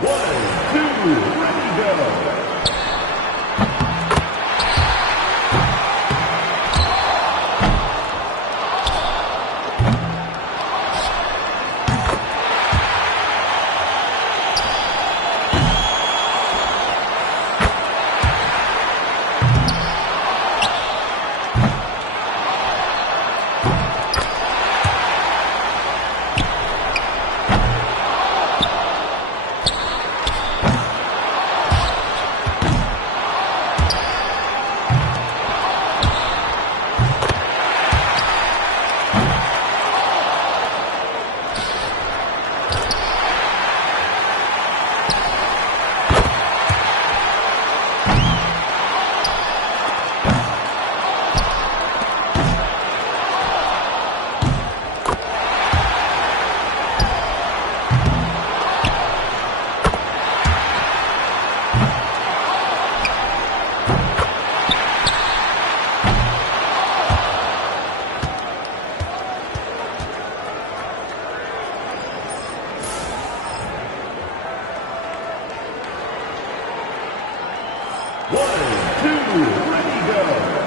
One, two, ready, go. One, two, ready, go.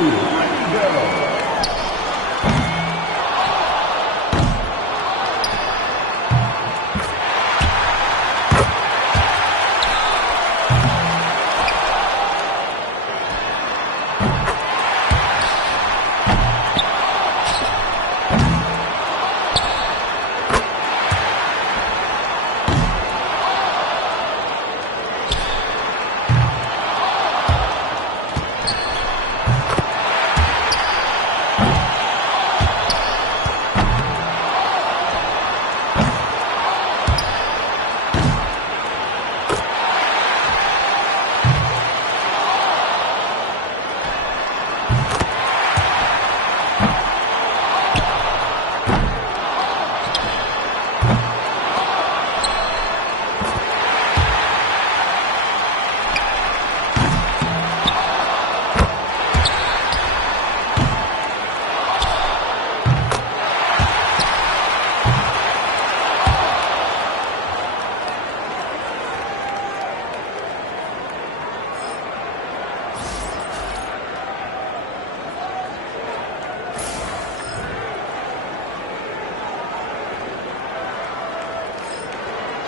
ready, go.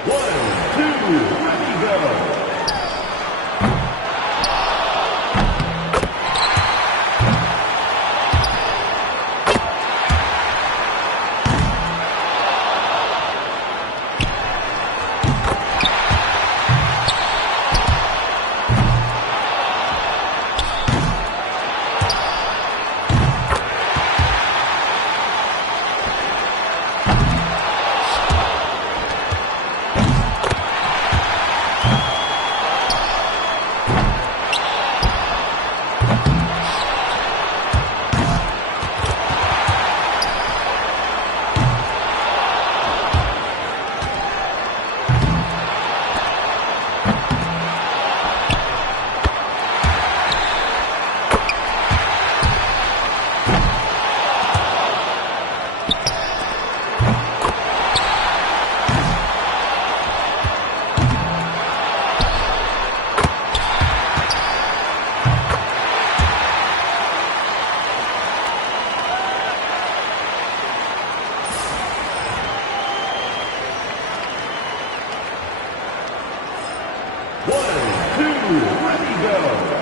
One, two, ready, go. One, two, ready, go.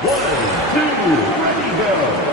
One, two, ready, go.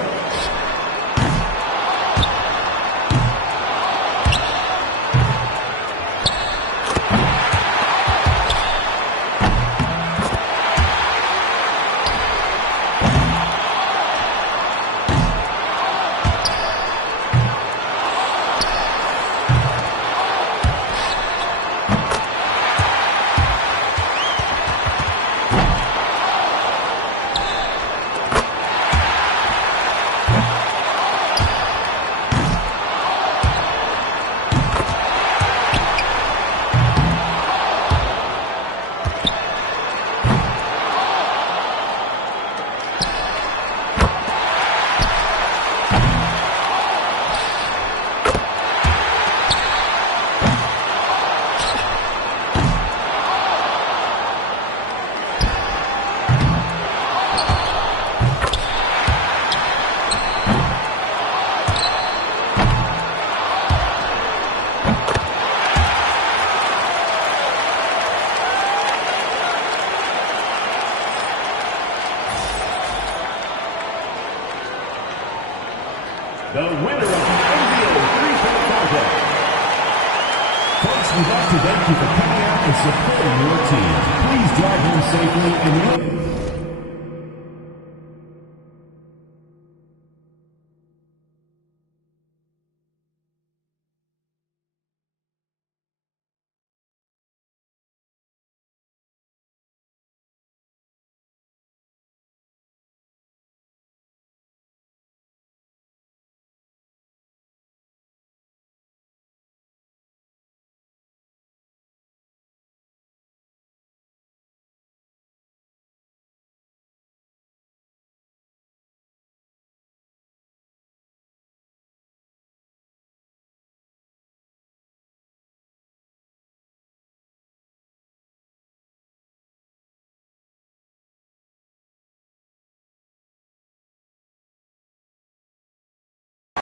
the winner of the NBA three-point contest. Folks, we'd like to thank you for coming out and supporting your team. Please drive home safely and win.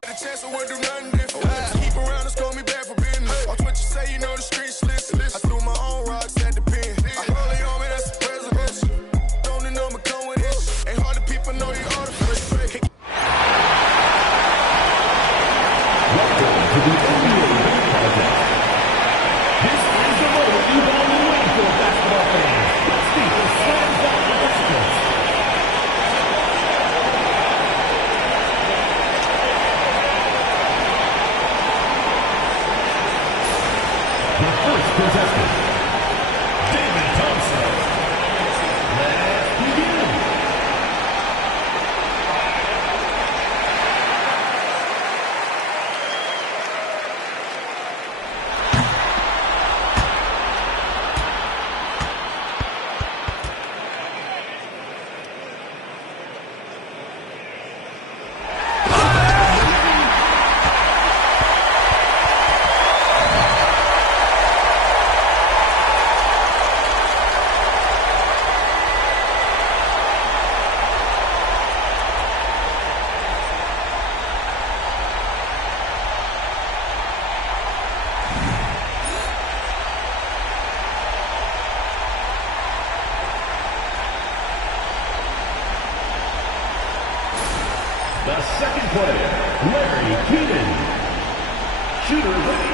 A chance I wouldn't do nothing different. Keep around and scold me back for business. Watch what you say, you know the streets listen. I threw my own rocks at the pen. I roll it on me, that's the president. Don't know me come with it. Ain't hard to people know you all the first. Welcome to the NBA Dunk Contest. This is the moment you've all been waiting for, basketball fans. Let's see the slam dunk participants. The first contestant, David Thompson. Let's begin. The second player, Larry Keenan. Shooter ready.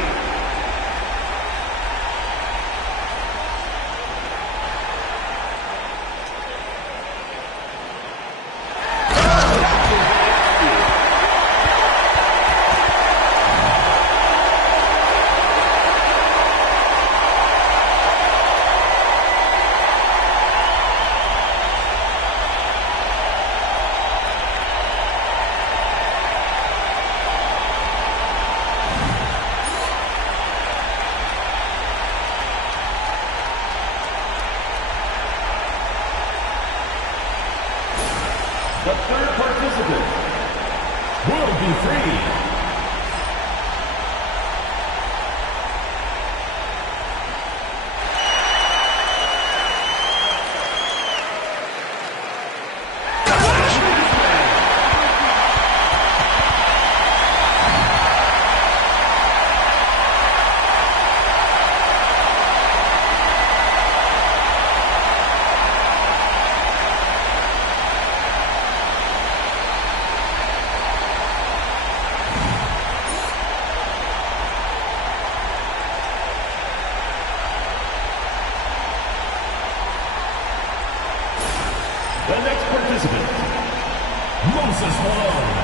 The third participant will be free. The next participant, Moses Malone.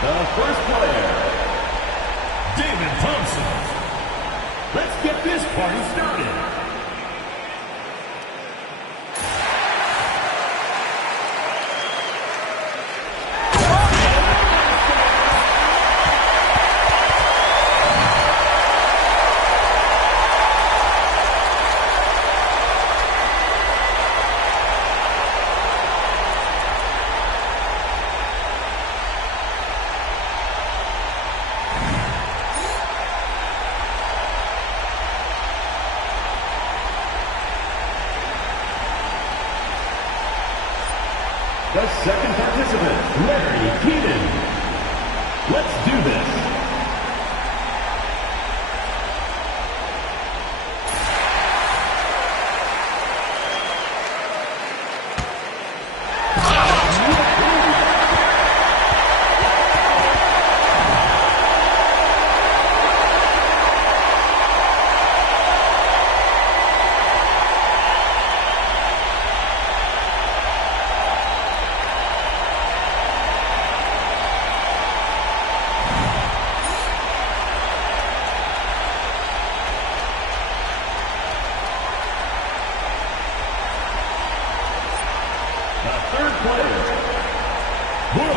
The first player, David Thompson. Let's get this party started.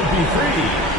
would be free.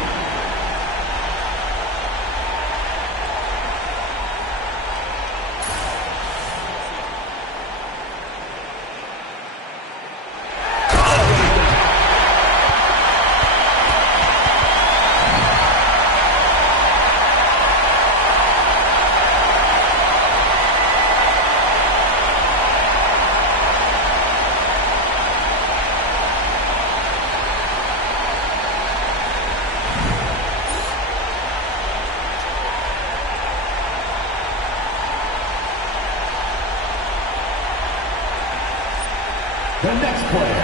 The next player,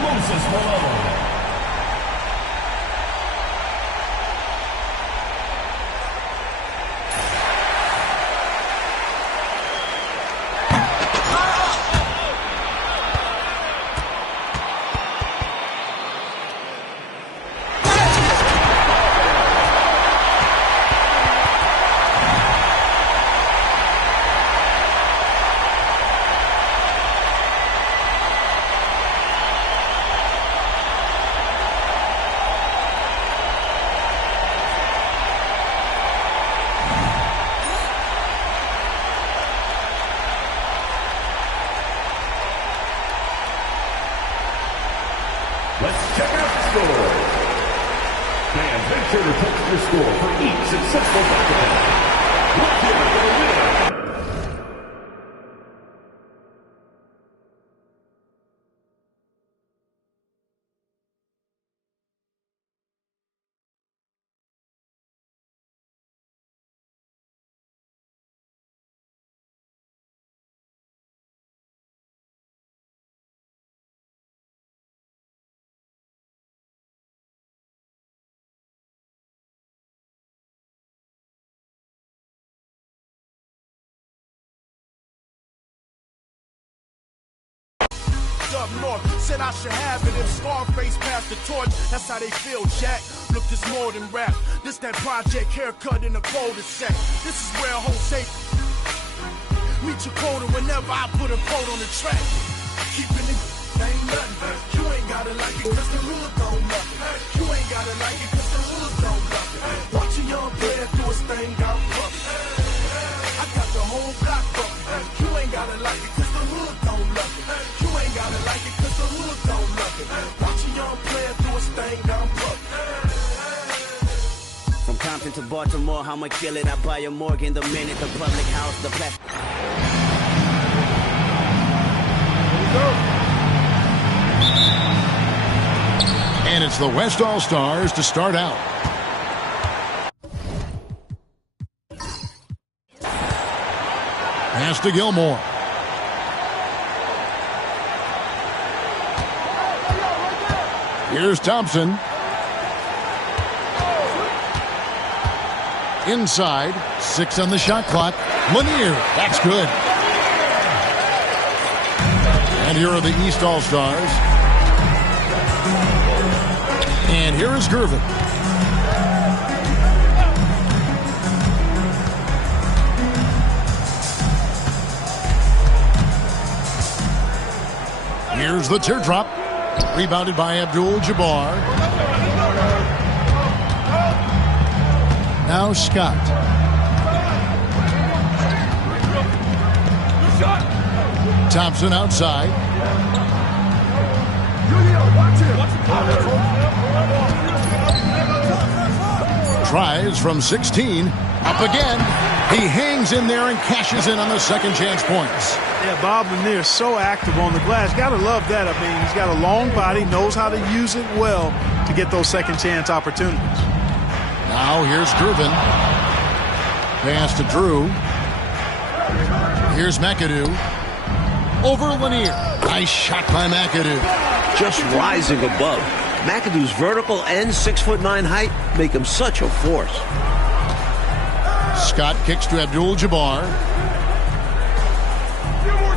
Moses Malone. Let's check out the scores. Fans, make sure to text your score for each successful back-to-back. Let's hear it for the winner. Up north, said I should have it if Scarface passed the torch. That's how they feel, Jack. Look, this more than rap. This that project haircut in a cul-de-sac. This is where Jose meet your quota whenever I put a quote on the track. Keeping it ain't nothing. You ain't gotta like it cause the rules don't nothing. You ain't gotta like it cause the rules don't nothing. Watch a young player do his thing out puffin'. I got the whole block bumpin'. You ain't gotta like it cause the rules don't nothing. You ain't gotta like it cause the rules don't nothing. Watch a young player do his thing down puffin'. From Compton to Baltimore, I'ma kill it. I buy a Morgan the minute the public house, the black. And it's the West All-Stars to start out. Pass to Gilmore. Here's Thompson. Inside, 6 on the shot clock. Lanier, that's good. And here are the East All-Stars. And here is Gervin. Here's the teardrop. Rebounded by Abdul-Jabbar. Now Scott. Thompson outside. Tries from 16. Up again. He hangs in there and cashes in on the second chance points. Yeah, Bob Lanier is so active on the glass. Got to love that. I mean, he's got a long body, knows how to use it well to get those second chance opportunities. Now here's Gervin. Pass to Drew. Here's McAdoo. Over Lanier. Nice shot by McAdoo. Just rising above. McAdoo's vertical and 6'9" height make him such a force. Scott kicks to Abdul-Jabbar.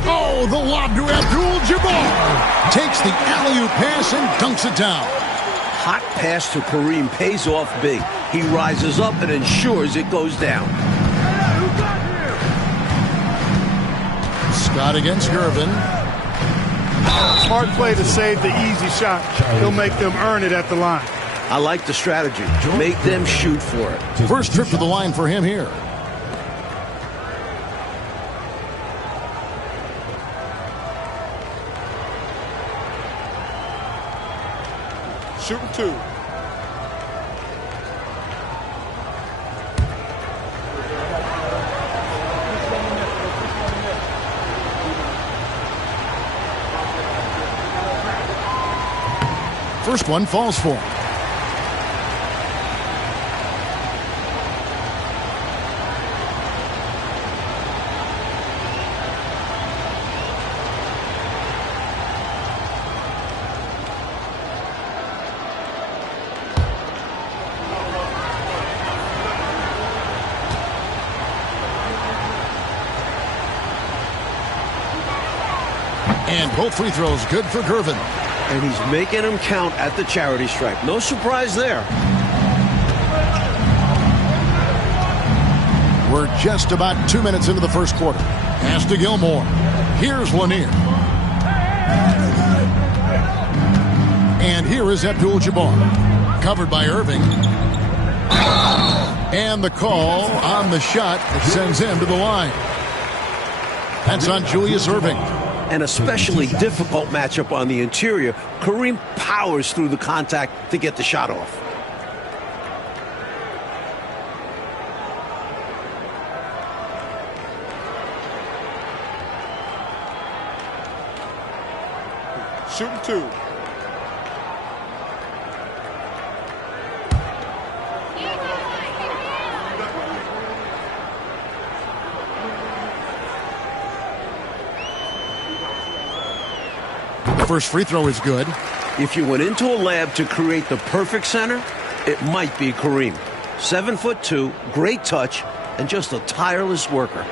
Oh, the lob to Abdul-Jabbar. Takes the alley-oop pass and dunks it down. Hot pass to Kareem pays off big. He rises up and ensures it goes down. Scott against Gervin. Smart play to save the easy shot. He'll make them earn it at the line. I like the strategy. Make them shoot for it. First trip to the line for him here. Shooting 2. First one falls for him. And both free throws good for Gervin. And he's making them count at the charity stripe. No surprise there. We're just about 2 minutes into the first quarter. Pass to Gilmore. Here's Lanier. And here is Abdul-Jabbar. Covered by Irving. And the call on the shot that sends him to the line. That's on Julius Irving. An especially difficult matchup on the interior. Kareem powers through the contact to get the shot off. Shooting 2. First free throw is good. If you went into a lab to create the perfect center, it might be Kareem. 7'2", great touch, and just a tireless worker.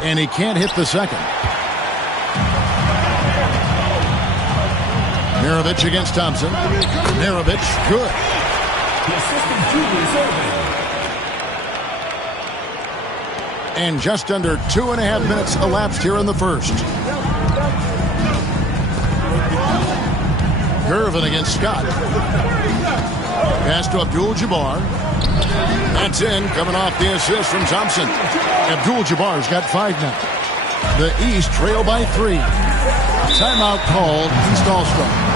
And he can't hit the second. Maravich against Thompson. Maravich, good. The assistant Julius Irving. And just under 2.5 minutes elapsed here in the first. Gervin against Scott. Pass to Abdul-Jabbar. That's in, coming off the assist from Thompson. Abdul-Jabbar's got 5 now. The East trail by 3. Timeout called, East All-Stars.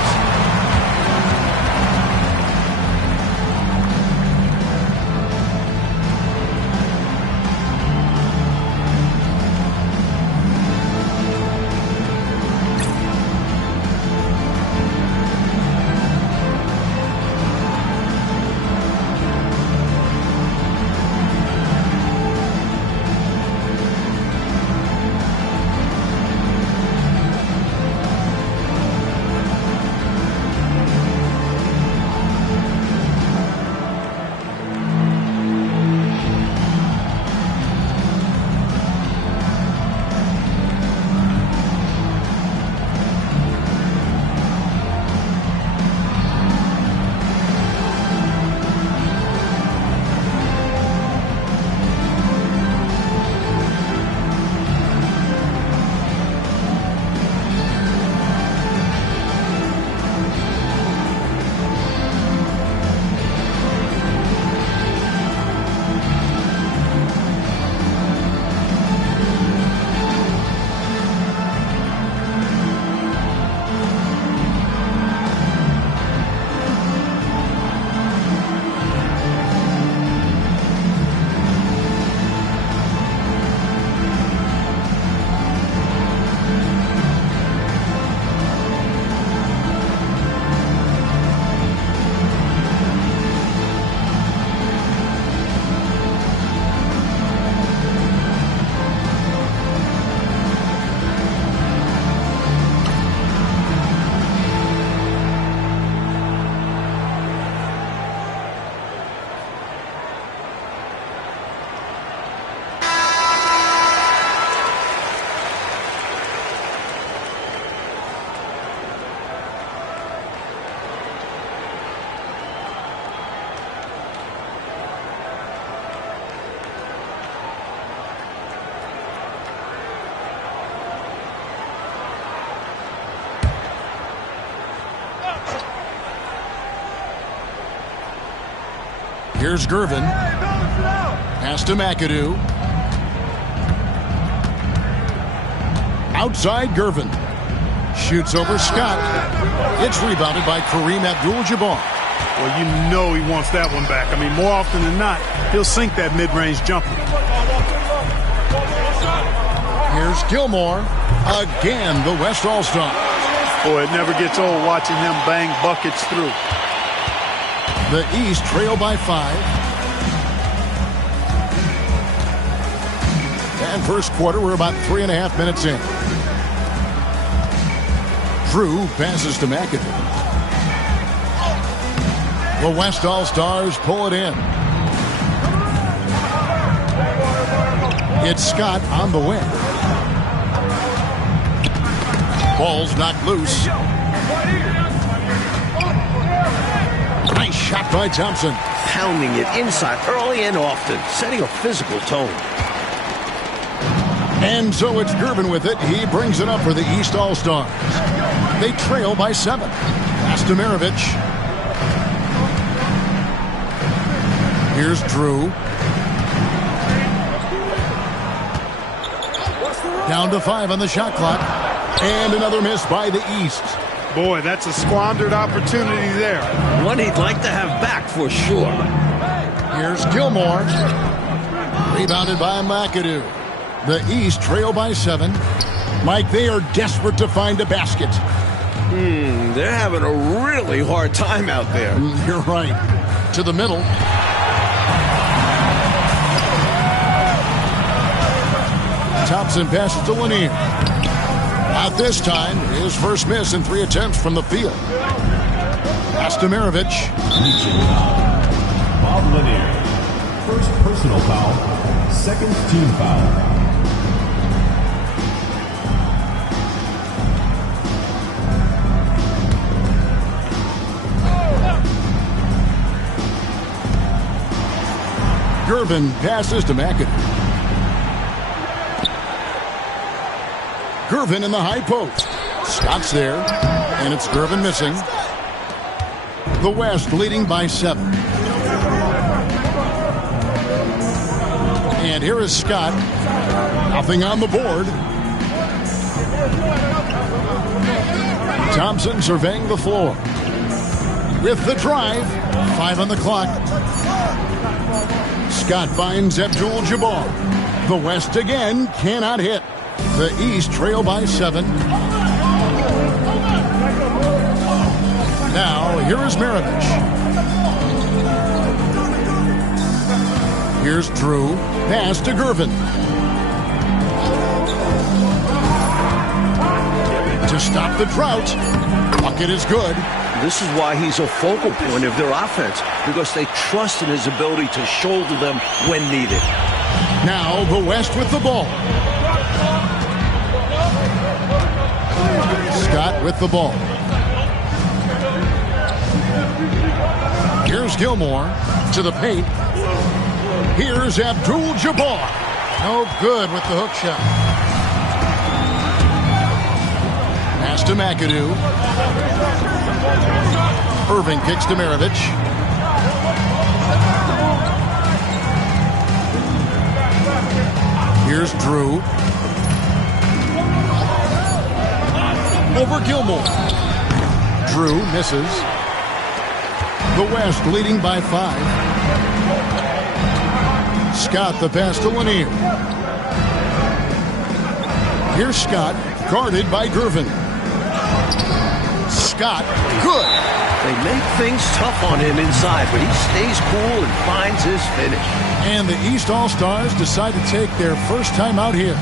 Here's Gervin. Pass to McAdoo. Outside Gervin. Shoots over Scott. It's rebounded by Kareem Abdul-Jabbar. Well, you know he wants that one back. I mean, more often than not, he'll sink that mid-range jumper. Here's Gilmore. Again, the West All-Stars. Boy, it never gets old watching him bang buckets through. The East trail by 5. And first quarter, we're about 3.5 minutes in. Drew passes to McAdoo. The West All-Stars pull it in. It's Scott on the wing. Ball's knocked loose. Nice shot by Thompson. Pounding it inside early and often, setting a physical tone. And so it's Gervin with it. He brings it up for the East All-Stars. They trail by 7. Pass to Maravich. Here's Drew. Down to 5 on the shot clock. And another miss by the East. Boy, that's a squandered opportunity there. One he'd like to have back for sure. Here's Gilmore. Rebounded by McAdoo. The East trail by 7. Mike, they are desperate to find a basket. They're having a really hard time out there. You're right. To the middle. Thompson passes to Lanier. Not this time. His first miss in 3 attempts from the field. Pass to Maravich. Bob Lanier. First personal foul. Second team foul. Gervin passes to McAdoo. Gervin in the high post. Scott's there, and it's Gervin missing. The West leading by 7. And here is Scott. Nothing on the board. Thompson surveying the floor. With the drive, 5 on the clock. Scott finds Abdul-Jabbar. The West again cannot hit. The East trail by 7. Now, here is Maravich. Here's Drew. Pass to Gervin. To stop the drought. Bucket is good. This is why he's a focal point of their offense, because they trust in his ability to shoulder them when needed. Now the West with the ball. Scott with the ball. Here's Gilmore to the paint. Here's Abdul-Jabbar. No good with the hook shot. Pass to McAdoo. Irving kicks to Maravich. Here's Drew. Over Gilmore. Drew misses. The West leading by 5. Scott the pass to Lanier. Here's Scott, guarded by Gervin. Scott, good. They make things tough on him inside, but he stays cool and finds his finish. And the East All-Stars decide to take their first time out here.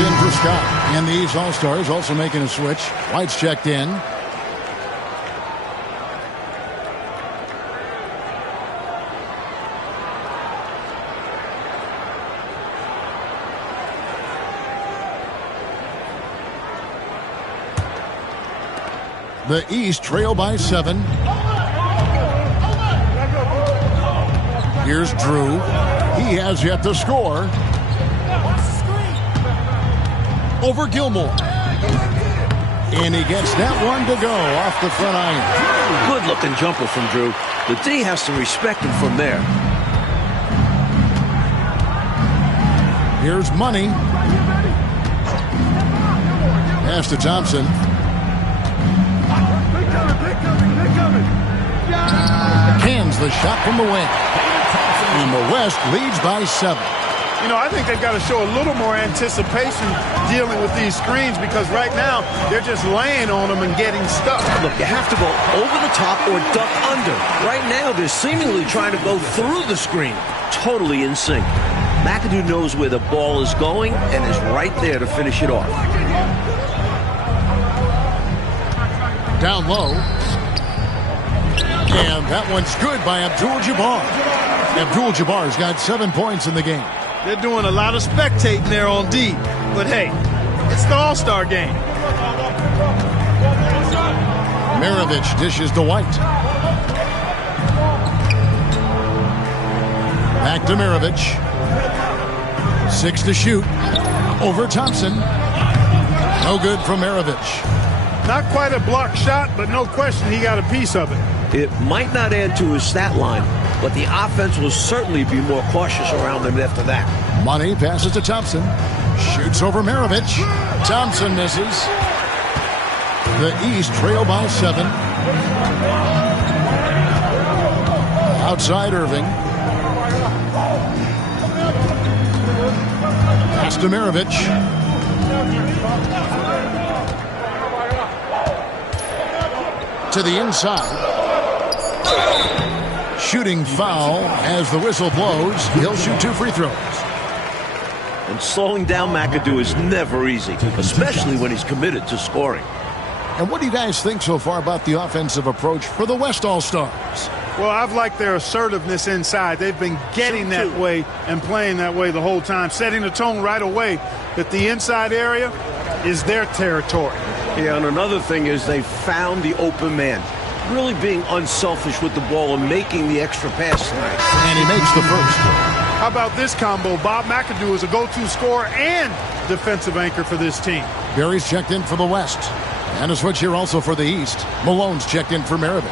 checked in for Scott. And the East All-Stars also making a switch. White's checked in. The East trail by 7. Here's Drew. He has yet to score. Over Gilmore. And he gets that one to go off the front iron. Good-looking jumper from Drew. The D has to respect him from there. Here's Money. Pass to Thompson. Cans the shot from the wing. And the West leads by 7. You know, I think they've got to show a little more anticipation dealing with these screens because right now they're just laying on them and getting stuck. Look, you have to go over the top or duck under. Right now, they're seemingly trying to go through the screen. Totally in sync. McAdoo knows where the ball is going and is right there to finish it off. Down low. And that one's good by Abdul-Jabbar. Abdul-Jabbar's got 7 points in the game. They're doing a lot of spectating there on D. But hey, it's the All-Star game. Maravich dishes to White. Back to Maravich. 6 to shoot. Over Thompson. No good from Maravich. Not quite a block shot, but no question he got a piece of it. It might not add to his stat line, but the offense will certainly be more cautious around him after that. Money passes to Thompson. Shoots over Maravich. Thompson misses. The East trail by 7. Outside Irving. Pass to Maravich. To the inside. Shooting foul as the whistle blows. He'll shoot 2 free throws. And slowing down McAdoo is never easy, especially when he's committed to scoring. And what do you guys think so far about the offensive approach for the West All-Stars? Well, I've liked their assertiveness inside. They've been getting that way and playing that way the whole time, setting the tone right away that the inside area is their territory. Yeah, and another thing is they found the open man. Really being unselfish with the ball and making the extra pass tonight. And he makes the first. How about this combo? Bob McAdoo is a go-to scorer and defensive anchor for this team. Berry's checked in for the West. And a switch here also for the East. Malone's checked in for Maravich.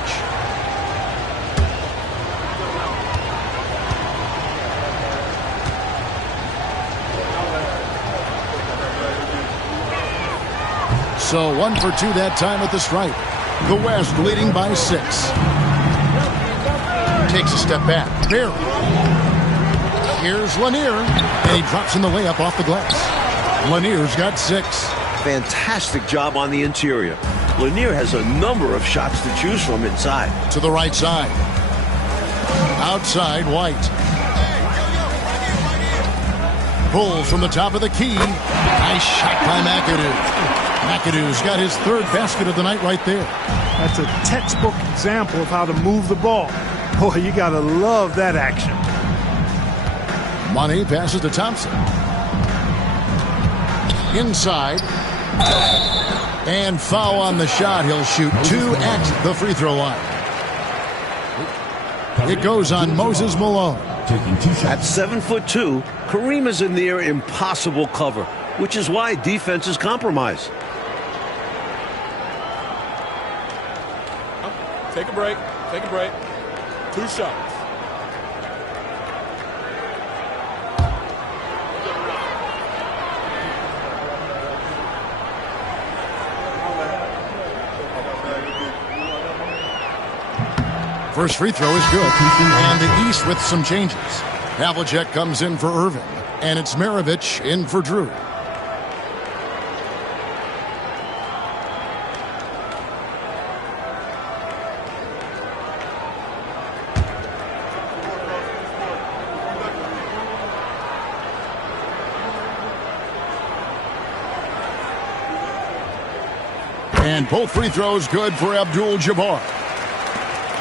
So 1 for 2 that time at the stripe. The West leading by 6. Takes a step back. Berry. Here's Lanier. And he drops in the layup off the glass. Lanier's got 6. Fantastic job on the interior. Lanier has a number of shots to choose from inside. To the right side. Outside, White. Pulls from the top of the key. Nice shot by McAdoo. McAdoo's got his 3rd basket of the night right there. That's a textbook example of how to move the ball. Boy, you got to love that action. Money passes to Thompson. Inside. And foul on the shot. He'll shoot 2 at the free throw line. It goes on Moses Malone. At 7'2", Kareem is a near impossible cover, which is why defense is compromised. Take a break. Take a break. 2 shots. First free throw is good. And the East with some changes. Havlicek comes in for Irving. And it's Maravich in for Drew. And both free throws good for Abdul-Jabbar.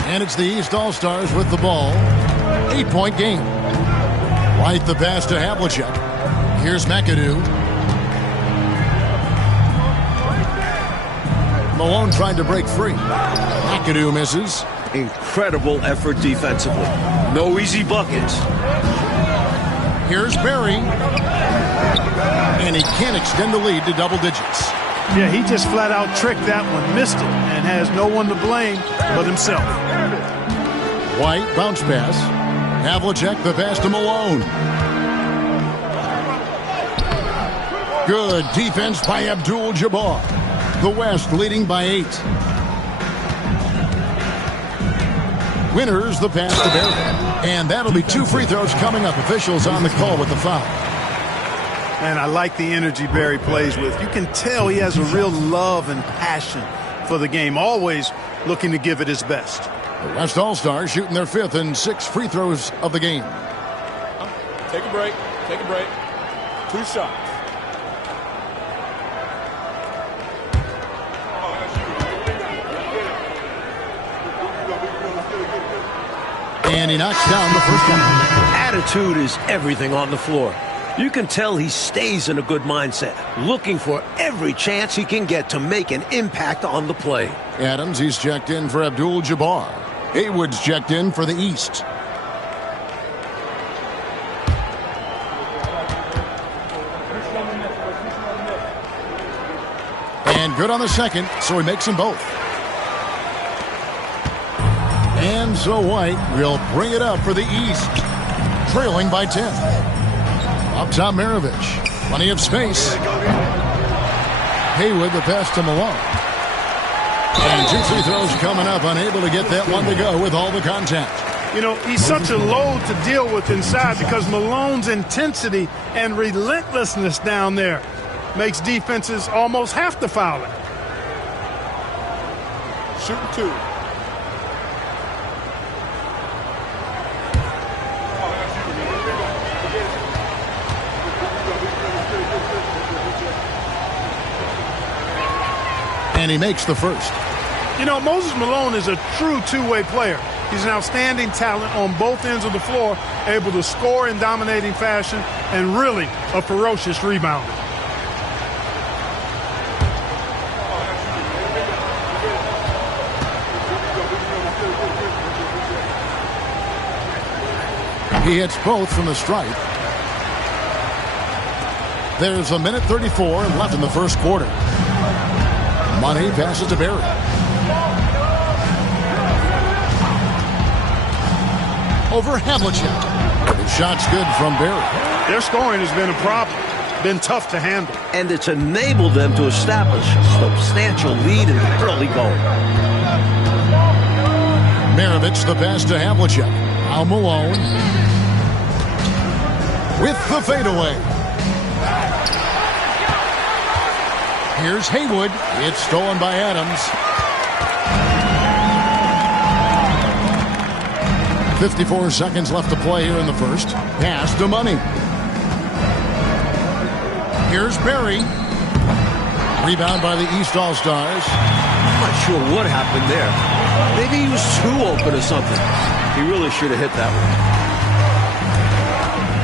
And it's the East All-Stars with the ball. 8-point game. White the pass to Havlicek. Here's McAdoo. Malone trying to break free. McAdoo misses. Incredible effort defensively. No easy buckets. Here's Barry. And he can't extend the lead to double digits. Yeah, he just flat out tricked that one, missed it, and has no one to blame but himself. White bounce pass. Havlicek the pass to Malone. Good defense by Abdul-Jabbar. The West leading by 8. Winters the pass to Barry. And that'll be 2 free throws coming up. Officials on the call with the foul. And I like the energy Barry plays with. You can tell he has a real love and passion for the game, always looking to give it his best. The West All-Stars shooting their 5th and 6th free throws of the game. Take a break. Take a break. 2 shots. And he knocks down the first one. Attitude is everything on the floor. You can tell he stays in a good mindset, looking for every chance he can get to make an impact on the play. Adams, he's checked in for Abdul-Jabbar. Haywood's checked in for the East. And good on the second, so he makes them both. And so White will bring it up for the East, trailing by 10. Up top, Maravich. Plenty of space. Haywood the pass to Malone. And 2 free throws coming up, unable to get that one to go with all the contact. You know, he's such a load to deal with inside because Malone's intensity and relentlessness down there makes defenses almost have to foul it. Shooting 2. And he makes the first. You know, Moses Malone is a true two-way player. He's an outstanding talent on both ends of the floor, able to score in dominating fashion, and really a ferocious rebounder. He hits both from the stripe. There's a minute 34 left in the first quarter. Money passes to Barry. Over Havlicek. The shot's good from Barry. Their scoring has been a problem. Been tough to handle. And it's enabled them to establish a substantial lead in the early going. Maravich the pass to Havlicek. Al Malone. With the fadeaway. Here's Haywood. It's stolen by Adams. 54 seconds left to play here in the first. Pass to Money. Here's Barry. Rebound by the East All-Stars. I'm not sure what happened there. Maybe he was too open or something. He really should have hit that one.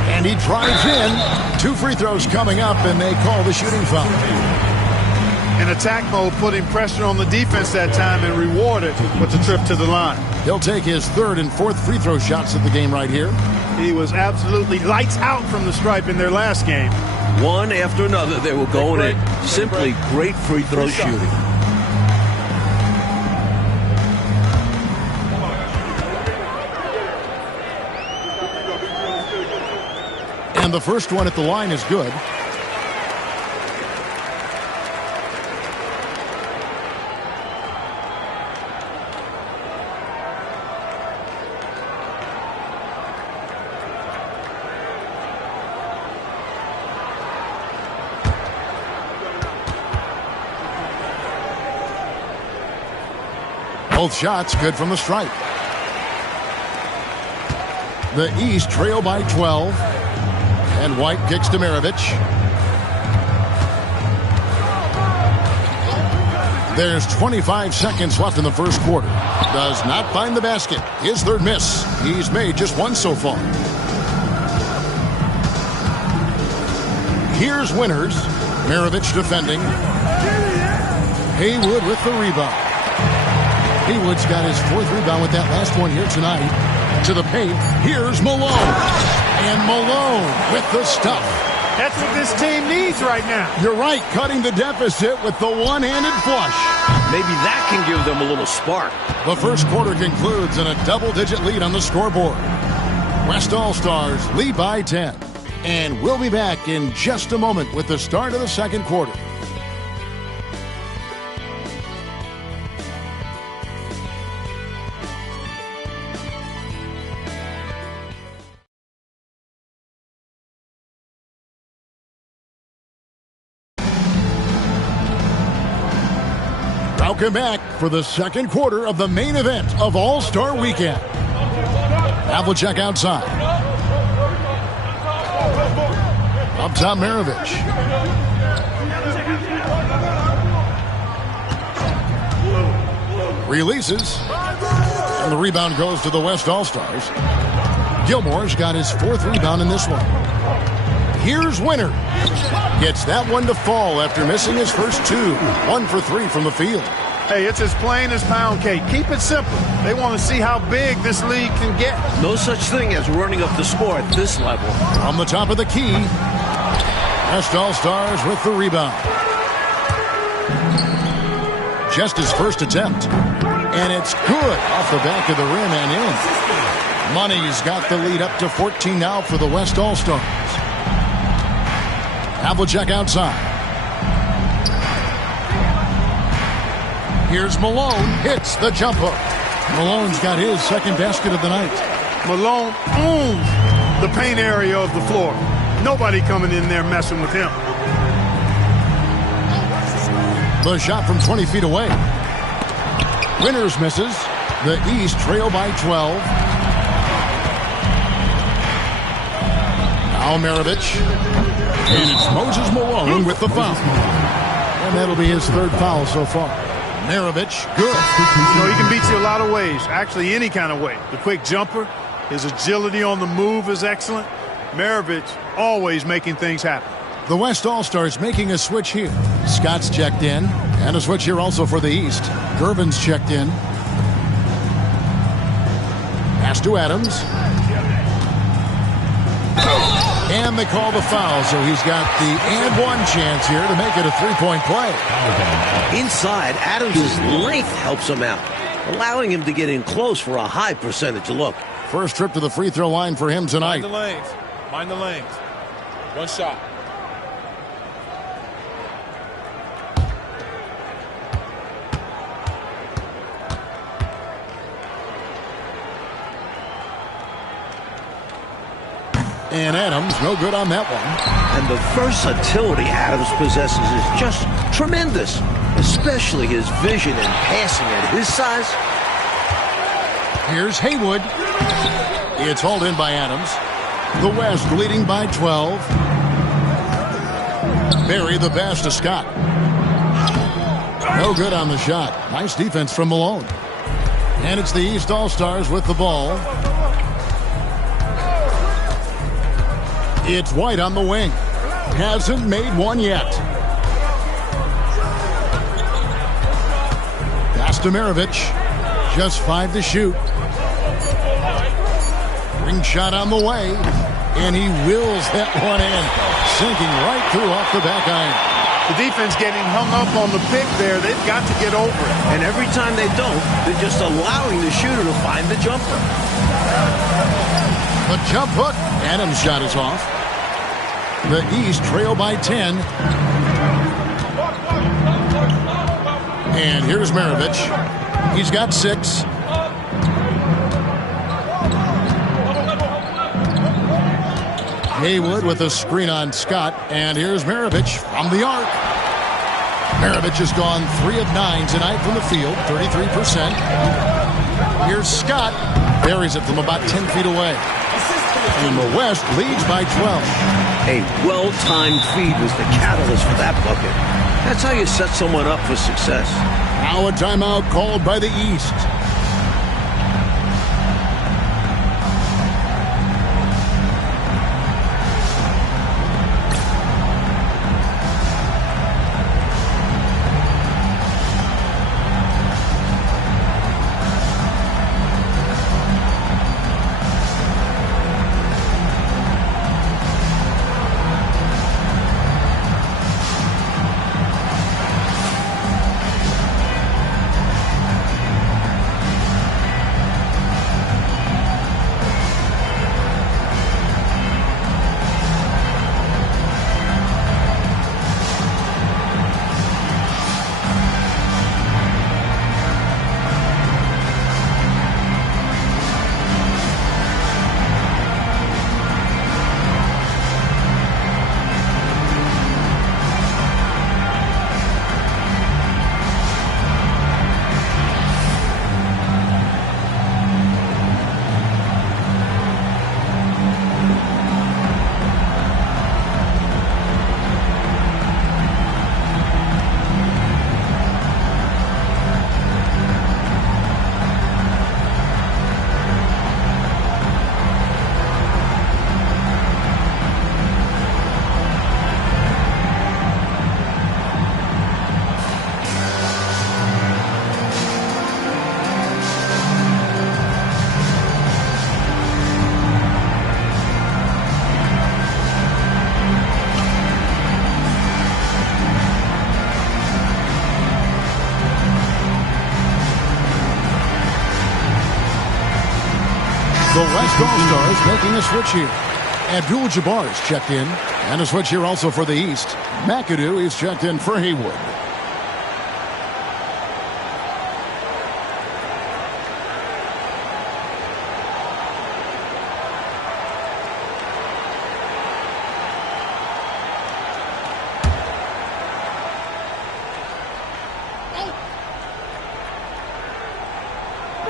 And he drives in. 2 free throws coming up, and they call the shooting foul. In attack mode, putting pressure on the defense that time and rewarded with the trip to the line. He'll take his 3rd and 4th free throw shots of the game right here. He was absolutely lights out from the stripe in their last game. One after another, they were going in. Simply great free throw shooting. And the first one at the line is good. Both shots good from the stripe. The East trail by 12. And White kicks to Maravich. There's 25 seconds left in the first quarter. Does not find the basket. His third miss. He's made just one so far. Here's Winters. Maravich defending. Haywood with the rebound. Haywood's got his fourth rebound with that last one here tonight. To the paint. Here's Malone. And Malone with the stuff. That's what this team needs right now. You're right, cutting the deficit with the one-handed flush. Maybe that can give them a little spark. The first quarter concludes in a double-digit lead on the scoreboard. West All-Stars lead by 10. And we'll be back in just a moment with the start of the second quarter. Welcome back for the second quarter of the main event of All-Star Weekend. Havlicek outside. Up top, Maravich. Releases. And the rebound goes to the West All-Stars. Gilmore's got his fourth rebound in this one. Here's Winter. Gets that one to fall after missing his first two. 1 for 3 from the field. Hey, it's as plain as pound cake. Keep it simple. They want to see how big this league can get. No such thing as running up the score at this level. From the top of the key, West All-Stars with the rebound. Just his first attempt. And it's good off the back of the rim and in. Money's got the lead up to 14 now for the West All-Stars. Havlicek outside. Here's Malone. Hits the jump hook. Malone's got his second basket of the night. Malone owns the paint area of the floor. Nobody coming in there messing with him. The shot from 20 feet away. Winters misses. The East trail by 12. Now Maravich. And it's Moses Malone with the foul. And that'll be his third foul so far. Maravich, good. You know, he can beat you a lot of ways. Actually, any kind of way. The quick jumper, his agility on the move is excellent. Maravich always making things happen. The West All-Stars making a switch here. Scott's checked in. And a switch here also for the East. Gervin's checked in. Pass to Adams. And they call the foul, so he's got the and one chance here to make it a three-point play. Inside, Adams' length helps him out, allowing him to get in close for a high percentage look. First trip to the free throw line for him tonight. Mind the lanes. Mind the lanes. One shot. And Adams, no good on that one. And the versatility Adams possesses is just tremendous, especially his vision and passing at his size. Here's Haywood. It's hauled in by Adams. The West leading by 12. Barry the pass to Scott. No good on the shot. Nice defense from Malone. And it's the East All-Stars with the ball. It's White on the wing. Hasn't made one yet. Pass to Maravich. Just 5 to shoot. Ring shot on the way. And he wills that one in. Sinking right through off the back iron. The defense getting hung up on the pick there. They've got to get over it. And every time they don't, they're just allowing the shooter to find the jumper. The jump hook. Adams' shot is off. The East trail by 10. And here's Maravich. He's got 6. Haywood with a screen on Scott. And here's Maravich from the arc. Maravich has gone 3 of 9 tonight from the field, 33%. Here's Scott. Buries it from about 10 feet away. And the West leads by 12. A well-timed feed was the catalyst for that bucket. That's how you set someone up for success. Now a timeout called by the East. The West All-Stars making a switch here. Abdul-Jabbar is checked in. And a switch here also for the East. McAdoo is checked in for Haywood.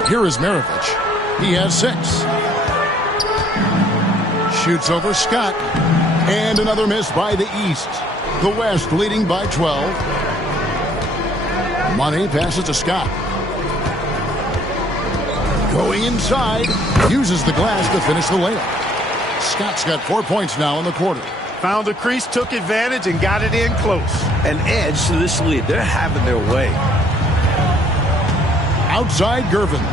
Here is Maravich. He has 6. Shoots over Scott. And another miss by the East. The West leading by 12. Money passes to Scott. Going inside. Uses the glass to finish the layup. Scott's got 4 points now in the quarter. Found the crease, took advantage, and got it in close. An edge to this lead. They're having their way. Outside Gervin.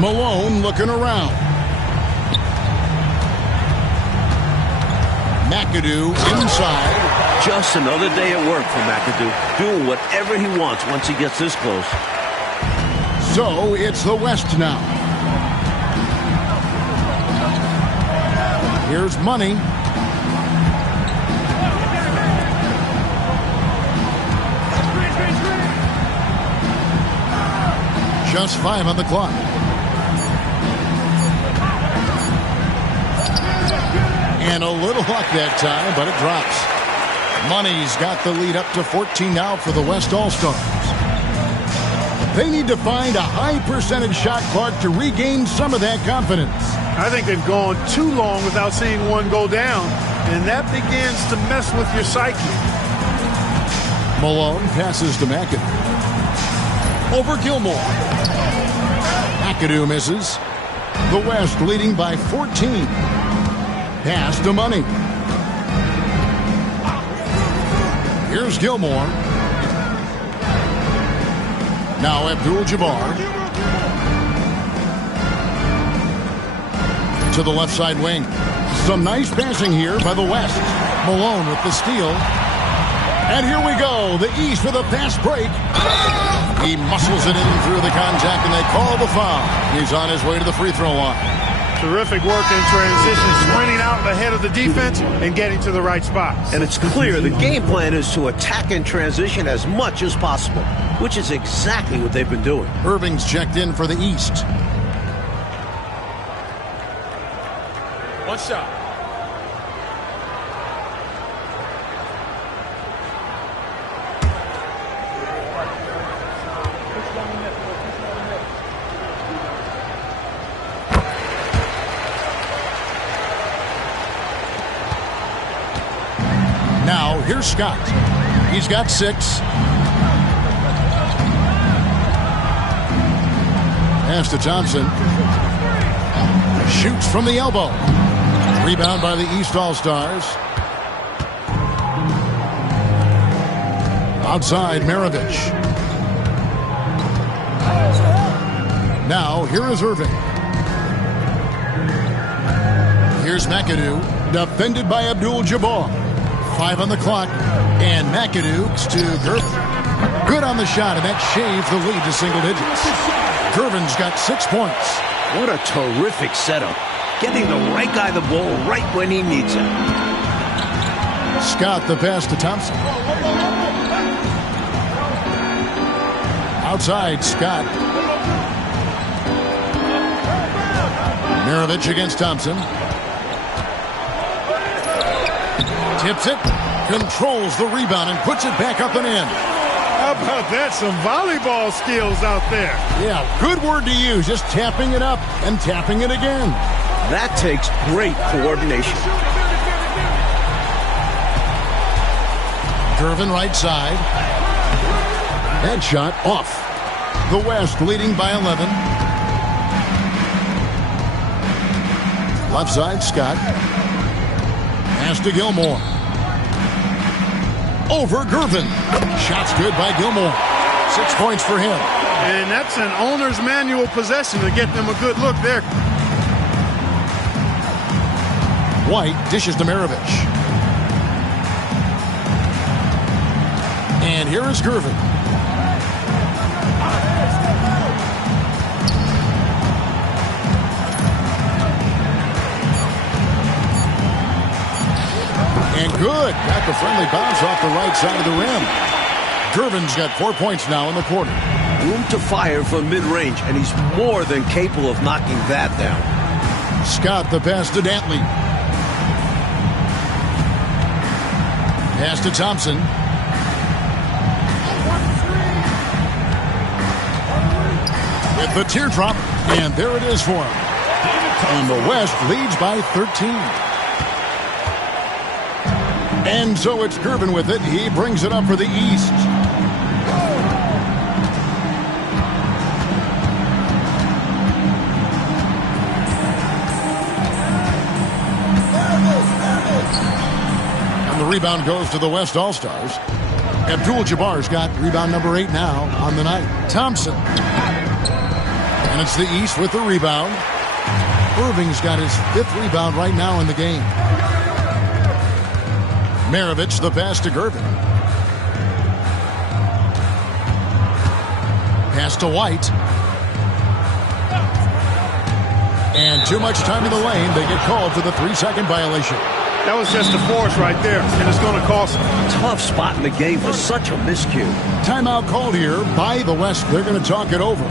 Malone looking around. McAdoo inside. Just another day at work for McAdoo, doing whatever he wants once he gets this close. So it's the West now. Here's Money. Just 5 on the clock. And a little luck that time, but it drops. Money's got the lead up to 14 now for the West All-Stars. They need to find a high percentage shot clock to regain some of that confidence. I think they've gone too long without seeing one go down, and that begins to mess with your psyche. Malone passes to McAdoo. Over Gilmore. McAdoo misses. The West leading by 14. Pass to Money. Here's Gilmore. Now Abdul-Jabbar. To the left side wing. Some nice passing here by the West. Malone with the steal. And here we go. The East with a fast break. He muscles it in through the contact, and they call the foul. He's on his way to the free throw line. Terrific work in transition, sprinting out ahead of the defense and getting to the right spots. And it's clear the game plan is to attack in transition as much as possible, which is exactly what they've been doing. Irving's checked in for the East. One shot. Now, here's Scott. He's got 6. Pass to Thompson. Shoots from the elbow. Rebound by the East All-Stars. Outside, Maravich. Now, here is Irving. Here's McAdoo, defended by Abdul-Jabbar. 5 on the clock, and McAdoo to Gervin. Good on the shot, and that shaves the lead to single digits. Gervin's got 6 points. What a terrific setup. Getting the right guy the ball right when he needs it. Scott the pass to Thompson. Outside, Scott. Maravich against Thompson. Tips it, controls the rebound, and puts it back up and in. How about that? Some volleyball skills out there. Yeah, good word to use. Just tapping it up and tapping it again. That takes great coordination. Gervin right side. Headshot off. The West leading by 11. Left side, Scott. Pass to Gilmore. Over Gervin. Shot's good by Gilmore. 6 points for him. And that's an owner's manual possession to get them a good look there. White dishes to Maravich. And here is Gervin. And good. Got the friendly bounce off the right side of the rim. Gervin's got 4 points now in the quarter. Room to fire from mid-range, and he's more than capable of knocking that down. Scott the pass to Dantley. Pass to Thompson. With the teardrop, and there it is for him. And the West leads by 13. And so it's Gervin with it. He brings it up for the East. And the rebound goes to the West All-Stars. Abdul-Jabbar's got rebound number 8 now on the night. Thompson. And it's the East with the rebound. Irving's got his 5th rebound right now in the game. Maravich the pass to Gervin. Pass to White. And too much time in the lane. They get called for the 3-second violation. That was just a force right there, and it's going to cost them. Tough spot in the game for such a miscue. Timeout called here by the West. They're going to talk it over.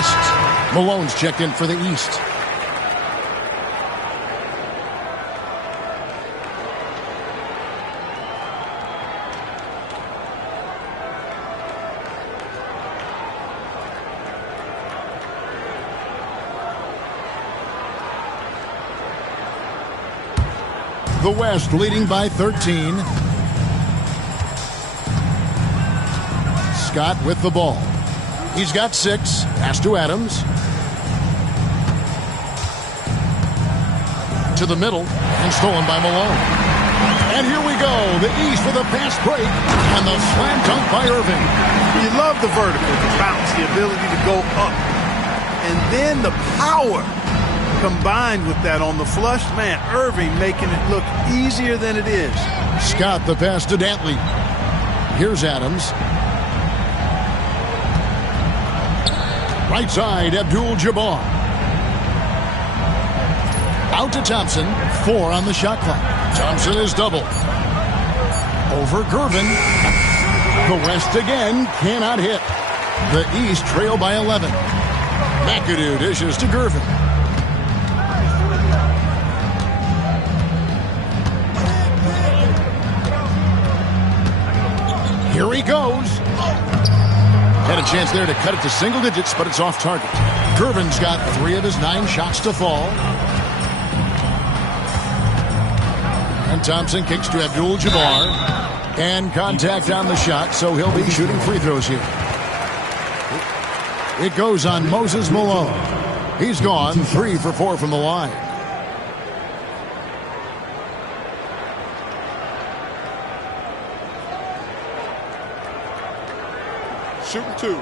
West. Malone's checked in for the East. The West leading by 13. Scott with the ball. He's got 6. Pass to Adams. To the middle and stolen by Malone. And here we go. The East with a fast break and the slam dunk by Irving. You love the vertical, the bounce, the ability to go up. And then the power combined with that on the flush. Man, Irving making it look easier than it is. Scott the pass to Dantley. Here's Adams. Right side, Abdul-Jabbar. Out to Thompson. 4 on the shot clock. Thompson is double. Over Gervin. The West again cannot hit. The East trail by 11. McAdoo dishes to Gervin. Here he goes. Had a chance there to cut it to single digits, but it's off target. Gervin's got 3 of his 9 shots to fall. And Thompson kicks to Abdul-Jabbar. And contact on the shot, so he'll be shooting free throws here. It goes on Moses Malone. He's gone 3 for 4 from the line. Shooting 2.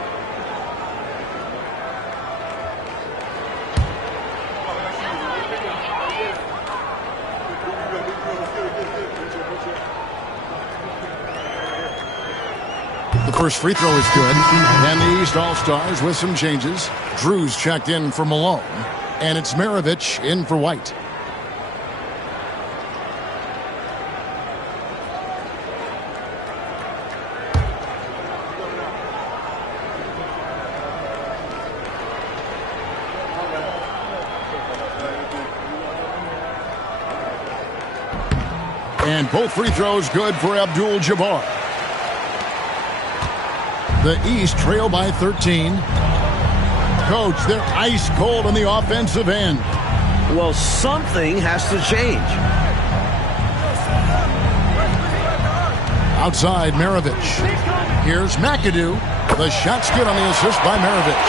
The first free throw is good. And the East All-Stars with some changes. Drew's checked in for Malone. And it's Maravich in for White. And both free throws good for Abdul-Jabbar. The East trail by 13. Coach, they're ice cold on the offensive end. Well, something has to change. Outside, Maravich. Here's McAdoo. The shot's good on the assist by Maravich.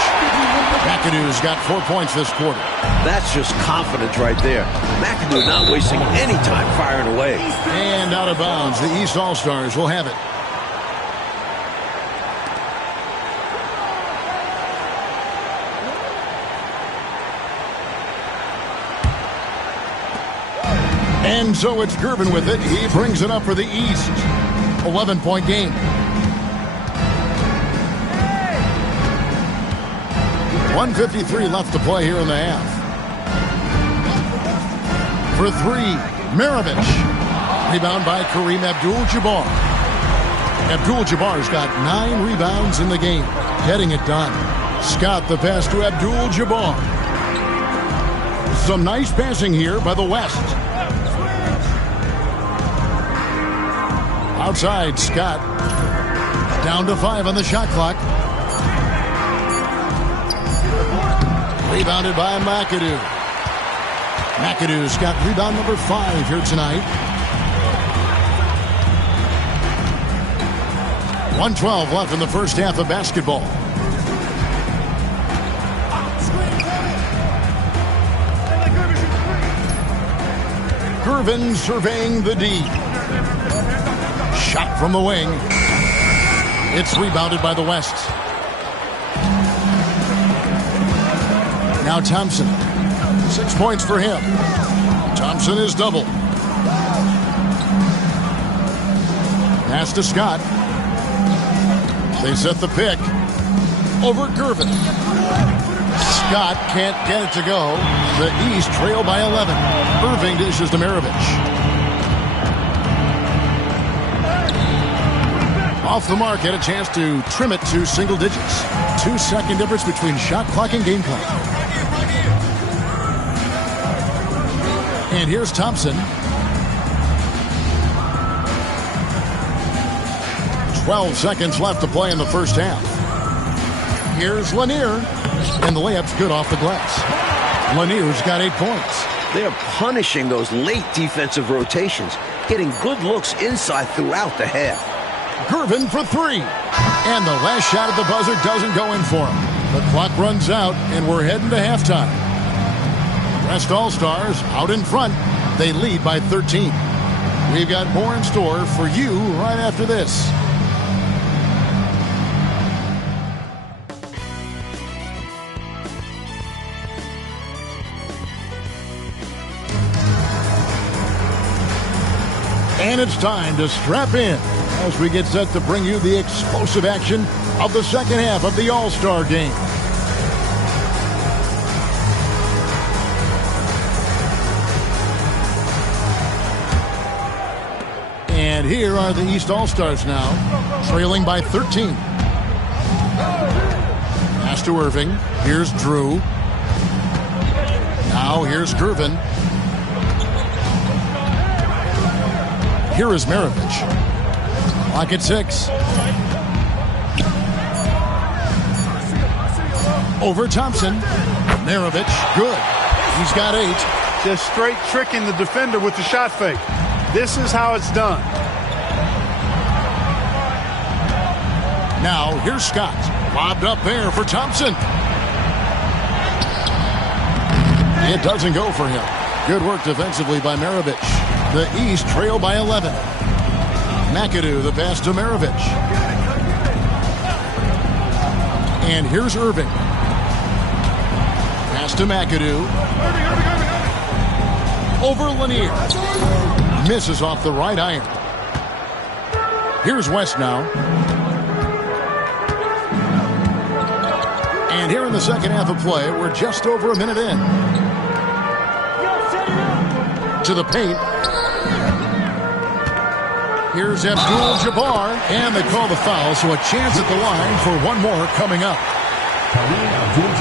McAdoo's got 4 points this quarter. That's just confidence right there. McAdoo not wasting any time firing away. And out of bounds. The East All-Stars will have it. And so it's Gervin with it. He brings it up for the East. 11-point game. 1:53 left to play here in the half. For 3, Maravich. Rebound by Kareem Abdul-Jabbar. Abdul-Jabbar's got 9 rebounds in the game. Getting it done. Scott the pass to Abdul-Jabbar. Some nice passing here by the West. Outside, Scott. Down to 5 on the shot clock. Rebounded by McAdoo. McAdoo's got rebound number 5 here tonight. 1:12 left in the first half of basketball. Gervin surveying the D. Shot from the wing. It's rebounded by the West. Now Thompson. 6 points for him. Thompson is double. Pass to Scott. They set the pick. Over Gervin. Scott can't get it to go. The East trail by 11. Irving dishes to Maravich. Off the mark, had a chance to trim it to single digits. 2-second difference between shot clock and game clock. And here's Thompson. 12 seconds left to play in the first half. Here's Lanier, and the layup's good off the glass. Lanier's got 8 points. They're punishing those late defensive rotations, getting good looks inside throughout the half. Gervin for 3. And the last shot at the buzzer doesn't go in for him. The clock runs out, and we're heading to halftime. West All-Stars out in front. They lead by 13. We've got more in store for you right after this. And it's time to strap in as we get set to bring you the explosive action of the second half of the All-Star Game. And here are the East All-Stars now, trailing by 13. Pass to Irving. Here's Drew. Now here's Gervin. Here is Maravich. Clock at 6. Over Thompson. Maravich, good. He's got 8. Just straight tricking the defender with the shot fake. This is how it's done. Now here's Scott. Lobbed up there for Thompson. It doesn't go for him. Good work defensively by Maravich. The East trail by 11. McAdoo, the pass to Maravich. And here's Irving. Pass to McAdoo. Over Lanier. Misses off the right iron. Here's West now. And here in the second half of play, we're just over a minute in. To the paint. Here's Abdul-Jabbar, and they call the foul, so a chance at the line for one more coming up.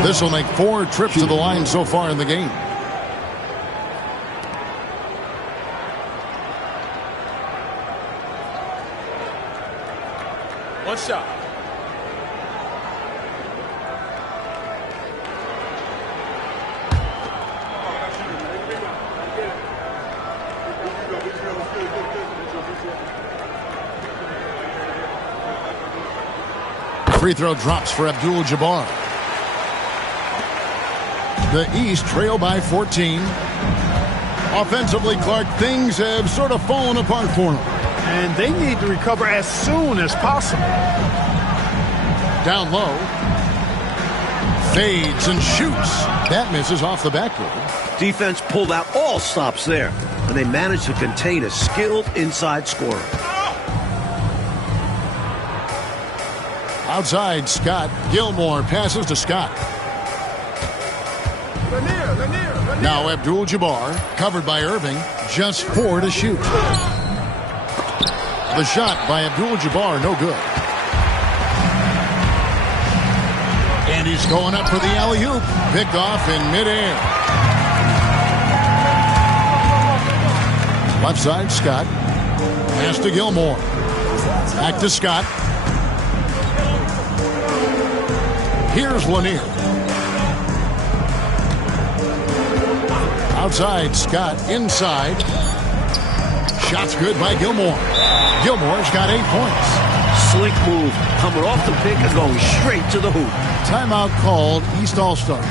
This will make 4 trips to the line so far in the game. One shot. Free throw drops for Abdul-Jabbar. The East trail by 14. Offensively, Clark, things have sort of fallen apart for them. And they need to recover as soon as possible. Down low. Fades and shoots. That misses off the backboard. Defense pulled out all stops there, and they managed to contain a skilled inside scorer. Outside, Scott. Gilmore passes to Scott. Lanier. Now Abdul-Jabbar, covered by Irving, just 4 to shoot. The shot by Abdul-Jabbar, no good. And he's going up for the alley-oop. Picked off in midair. Left side, Scott. Pass to Gilmore. Back to Scott. Here's Lanier. Outside, Scott. Inside. Shot's good by Gilmore. Gilmore's got 8 points. Slick move, coming off the pick and going straight to the hoop. Timeout called, East All-Stars.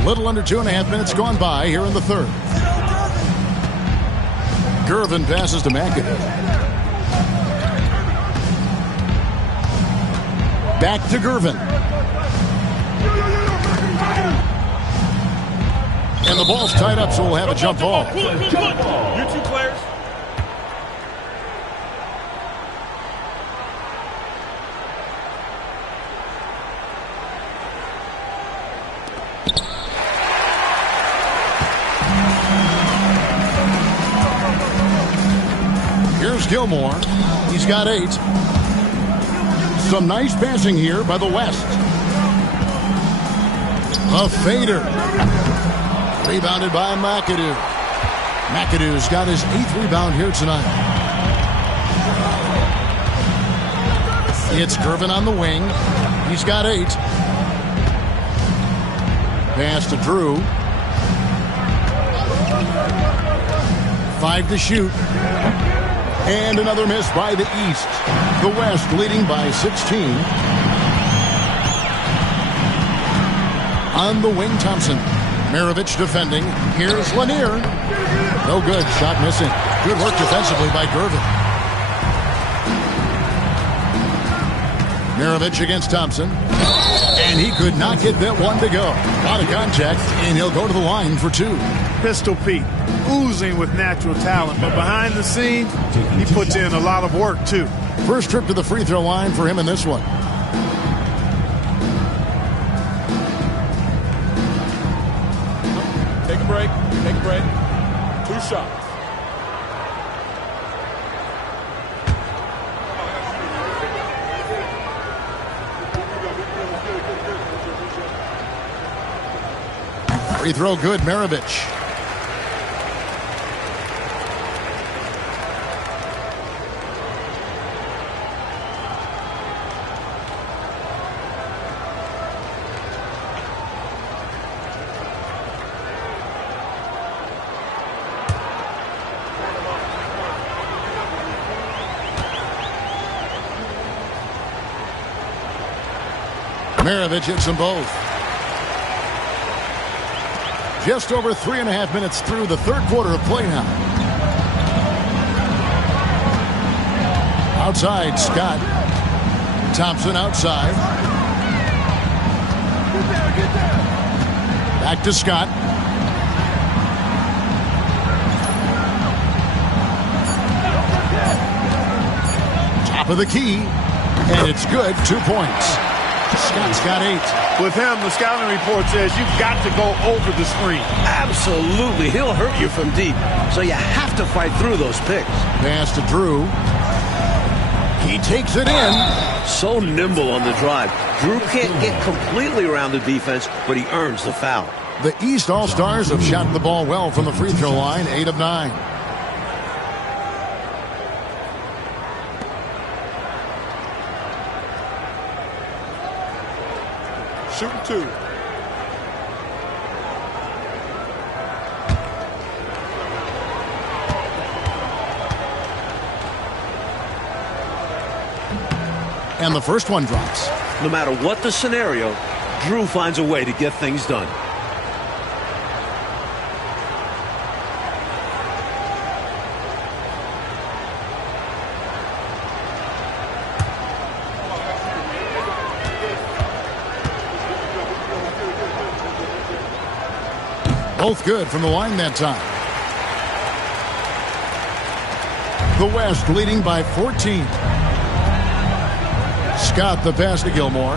A little under 2.5 minutes gone by here in the third. Gervin passes to McAdoo. Back to Gervin. And the ball's tied up, so we'll have a jump ball. You two players. Here's Gilmore. He's got 8. Some nice passing here by the West. A fader. Rebounded by McAdoo. McAdoo's got his 8th rebound here tonight. It's Gervin on the wing. He's got 8. Pass to Drew. 5 to shoot. And another miss by the East. The West leading by 16. On the wing, Thompson. Maravich defending. Here's Lanier. No good. Shot missing. Good work defensively by Gervin. Maravich against Thompson. And he could not get that one to go. Out of contact, and he'll go to the line for 2. Pistol Pete, oozing with natural talent, but behind the scenes, he puts in a lot of work, too. First trip to the free throw line for him in this one. Take a break. Take a break. 2 shots. Free throw good, Maravich. Maravich hits them both. Just over 3.5 minutes through the third quarter of play now. Outside, Scott. Thompson outside. Back to Scott. Top of the key. And it's good. 2 points. Scott's got 8. With him, the scouting report says you've got to go over the screen. Absolutely. He'll hurt you from deep. So you have to fight through those picks. Pass to Drew. He takes it in. So nimble on the drive. Drew can't get completely around the defense, but he earns the foul. The East All-Stars have shot the ball well from the free throw line, 8 of 9. Shooting 2. And the first one drops. No matter what the scenario, Drew finds a way to get things done. Both good from the line that time. The West leading by 14. Scott the pass to Gilmore.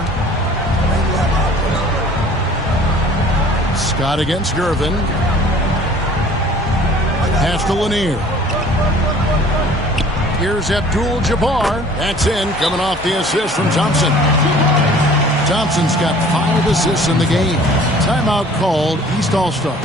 Scott against Gervin. Pass to Lanier. Here's Abdul-Jabbar. That's in, coming off the assist from Thompson. Thompson's got 5 assists in the game. Timeout called, East All-Stars.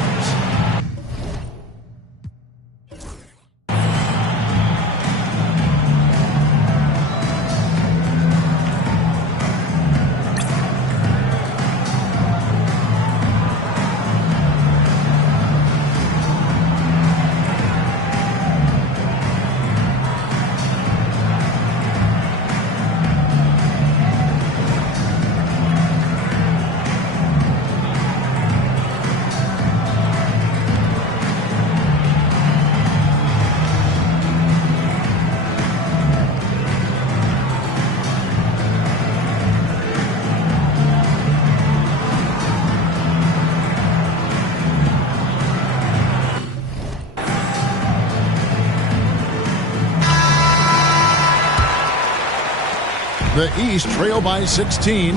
The East trail by 16.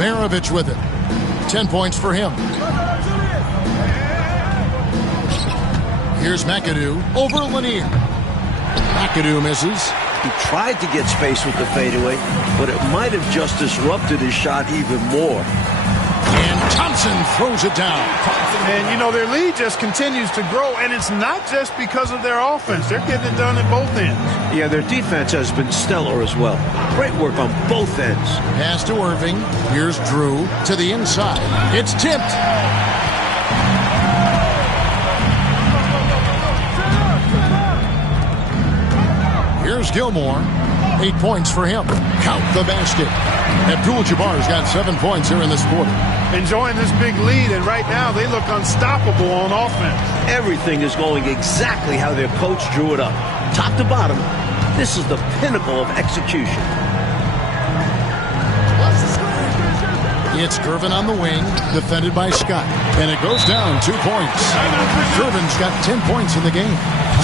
Maravich with it. 10 points for him. Here's McAdoo over Lanier. McAdoo misses. He tried to get space with the fadeaway, but it might have just disrupted his shot even more. And Thompson throws it down. And, you know, their lead just continues to grow, and it's not just because of their offense. They're getting it done at both ends. Yeah, their defense has been stellar as well. Great work on both ends. Pass to Irving. Here's Drew to the inside. It's tipped. Here's Gilmore. 8 points for him. Count the basket. Abdul-Jabbar's got 7 points here in this quarter. Enjoying this big lead, and right now they look unstoppable on offense. Everything is going exactly how their coach drew it up. Top to bottom, this is the pinnacle of execution. It's Gervin on the wing, defended by Scott. And it goes down 2 points. Gervin's got 10 points in the game.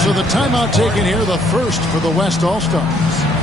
So the timeout taken here, the first for the West All-Stars.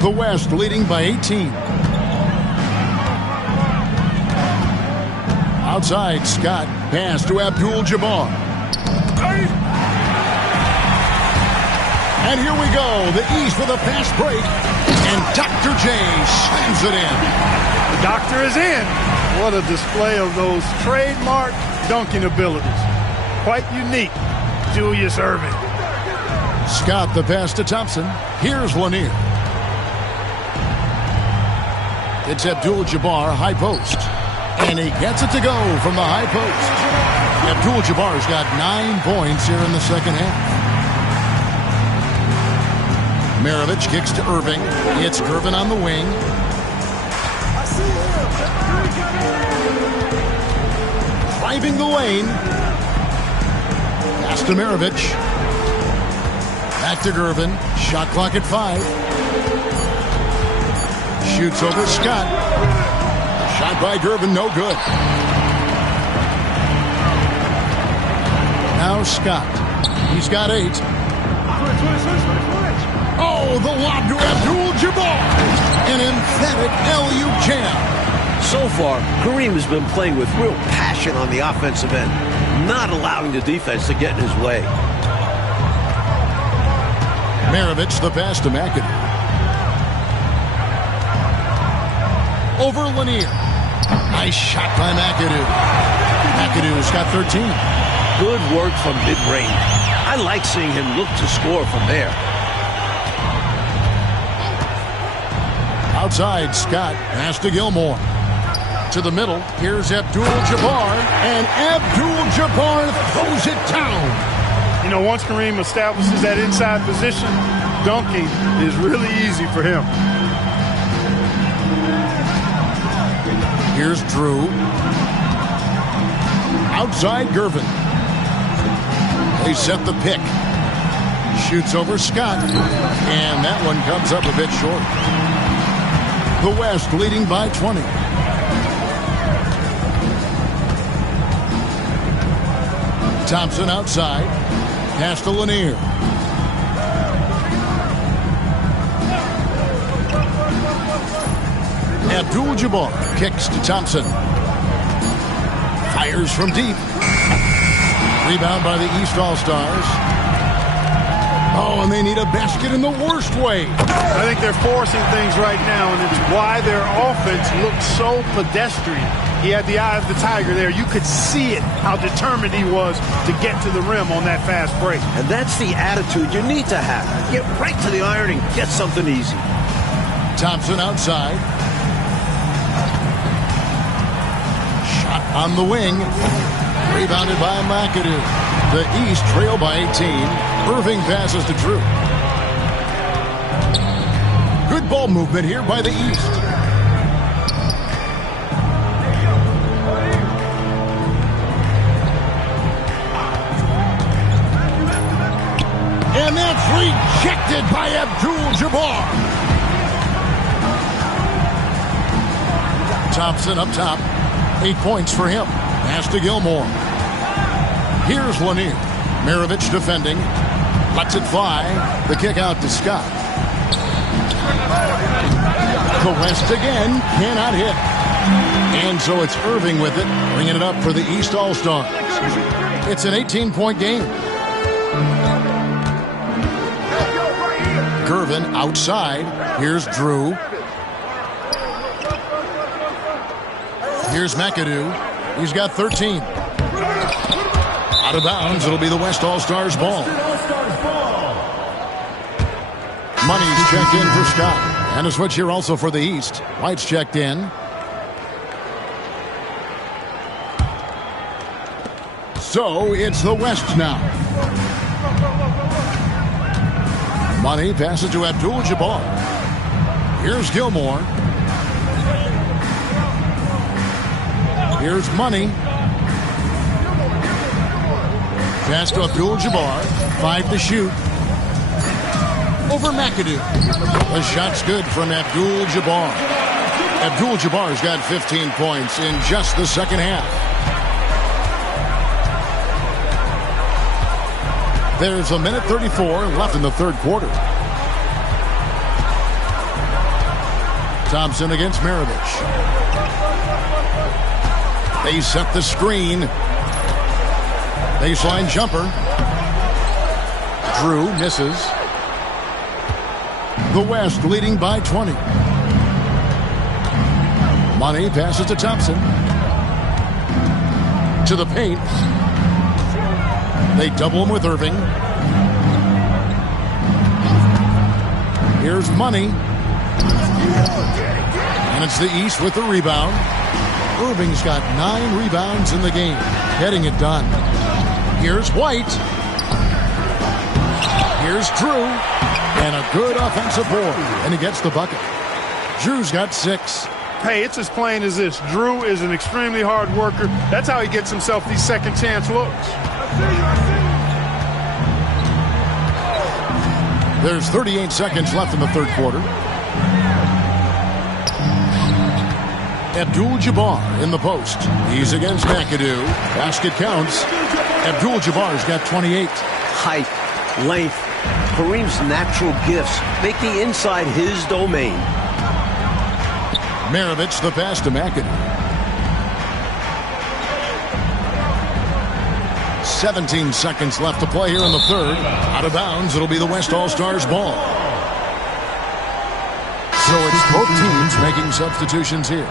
The West leading by 18. Outside, Scott. Pass to Abdul-Jabbar. And here we go. The East with a fast break. And Dr. J slams it in. The doctor is in. What a display of those trademark dunking abilities. Quite unique. Julius Irving. Scott the pass to Thompson. Here's Lanier. It's Abdul-Jabbar, high post. And he gets it to go from the high post. Abdul-Jabbar's got 9 points here in the second half. Maravich kicks to Irving. It's Gervin on the wing. Driving the lane. Pass to Maravich. Back to Gervin. Shot clock at 5. Shoots over Scott. Shot by Gervin, no good. Now Scott. He's got 8. Oh, the lob to Abdul-Jabbar. An emphatic LU jam. So far, Kareem has been playing with real passion on the offensive end, not allowing the defense to get in his way. Maravich the pass to McAdoo. over Lanier. Nice shot by McAdoo. McAdoo's got 13. Good work from mid-range. I like seeing him look to score from there. Outside, Scott. Pass to Gilmore. To the middle. Here's Abdul-Jabbar. And Abdul-Jabbar throws it down. You know, once Kareem establishes that inside position, dunking is really easy for him. Here's Drew. Outside, Gervin. They set the pick. Shoots over Scott. And that one comes up a bit short. The West leading by 20. Thompson outside. Pass to Lanier. Abdul-Jabbar kicks to Thompson. Fires from deep. Rebound by the East All-Stars. Oh, and they need a basket in the worst way. I think they're forcing things right now, and it's why their offense looks so pedestrian. He had the eye of the tiger there. You could see it, how determined he was to get to the rim on that fast break. And that's the attitude you need to have. Get right to the iron and get something easy. Thompson outside. Shot on the wing. Rebounded by McAdoo. The East trail by 18. Irving passes to Drew. Good ball movement here by the East. And that's rejected by Abdul-Jabbar. Thompson up top. 8 points for him. Pass to Gilmore. Here's Lanier. Maravich defending. Lets it fly. The kick out to Scott. The West again. Cannot hit. And so it's Irving with it. Bringing it up for the East All-Stars. It's an 18-point game. Gervin outside. Here's Drew. Here's McAdoo. He's got 13. Out of bounds. It'll be the West All-Stars ball. Money's checked in for Scott. And a switch here also for the East. White's checked in. So it's the West now. Money passes to Abdul-Jabbar. Here's Gilmore. Here's Money. Pass to Abdul-Jabbar. 5 to shoot. Over McAdoo. The shot's good from Abdul-Jabbar. Abdul-Jabbar's got 15 points in just the second half. There's a minute 34 left in the third quarter. Thompson against Maravich. They set the screen. Baseline jumper. Drew misses. The West leading by 20. Money passes to Thompson. To the paint. They double him with Irving. Here's Money. And it's the East with the rebound. Irving's got 9 rebounds in the game. Getting it done. Here's White. Here's Drew. And a good offensive board. And he gets the bucket. Drew's got 6. Hey, it's as plain as this. Drew is an extremely hard worker. That's how he gets himself these second chance looks. There's 38 seconds left in the third quarter. Abdul-Jabbar in the post. He's against McAdoo. Basket counts. Abdul-Jabbar's got 28. Height, length, Kareem's natural gifts make the inside his domain. Maravich the pass to McAdoo. 17 seconds left to play here in the third. Out of bounds, it'll be the West All-Stars ball. So it's both teams making substitutions here.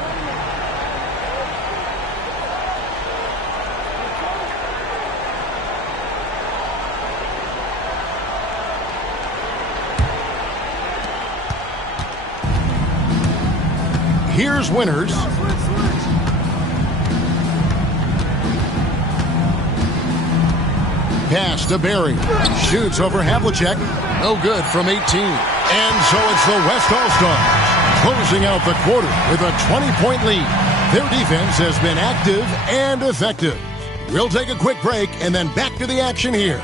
Here's Winters. Pass to Barry. Shoots over Havlicek. No good from 18. And so it's the West All-Stars closing out the quarter with a 20-point lead. Their defense has been active and effective. We'll take a quick break and then back to the action here.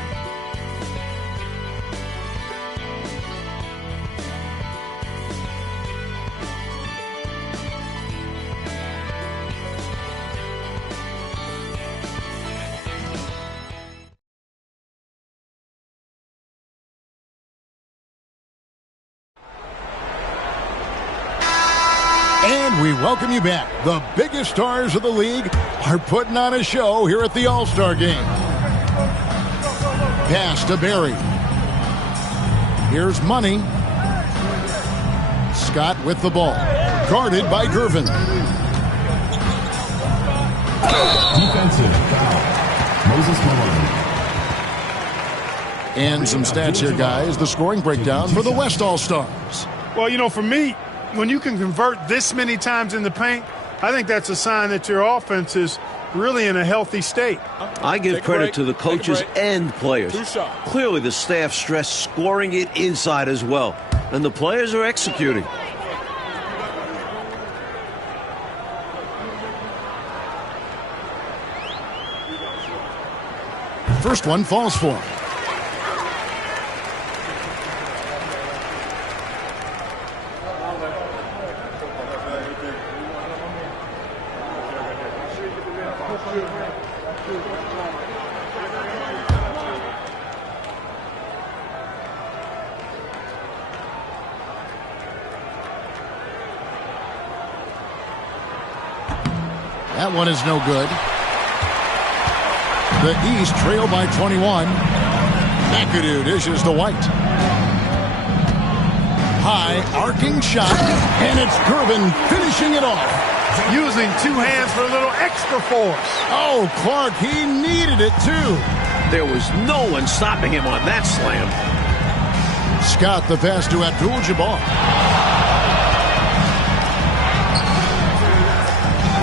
And we welcome you back. The biggest stars of the league are putting on a show here at the All-Star Game. Pass to Barry. Here's Money. Scott with the ball. Guarded by Gervin. Defensive foul. Moses Malone. And some stats here, guys. The scoring breakdown for the West All-Stars. Well, you know, for me, when you can convert this many times in the paint, I think that's a sign that your offense is really in a healthy state. I give credit to the coaches and players. Clearly, the staff stressed scoring it inside as well, and the players are executing. First one falls for him. That one is no good. The East trail by 21. McAdoo dishes to White. High arcing shot, and it's Gervin finishing it off. Using two hands for a little extra force. Oh, Clark, he needed it too. There was no one stopping him on that slam. Scott the pass to Abdul-Jabbar.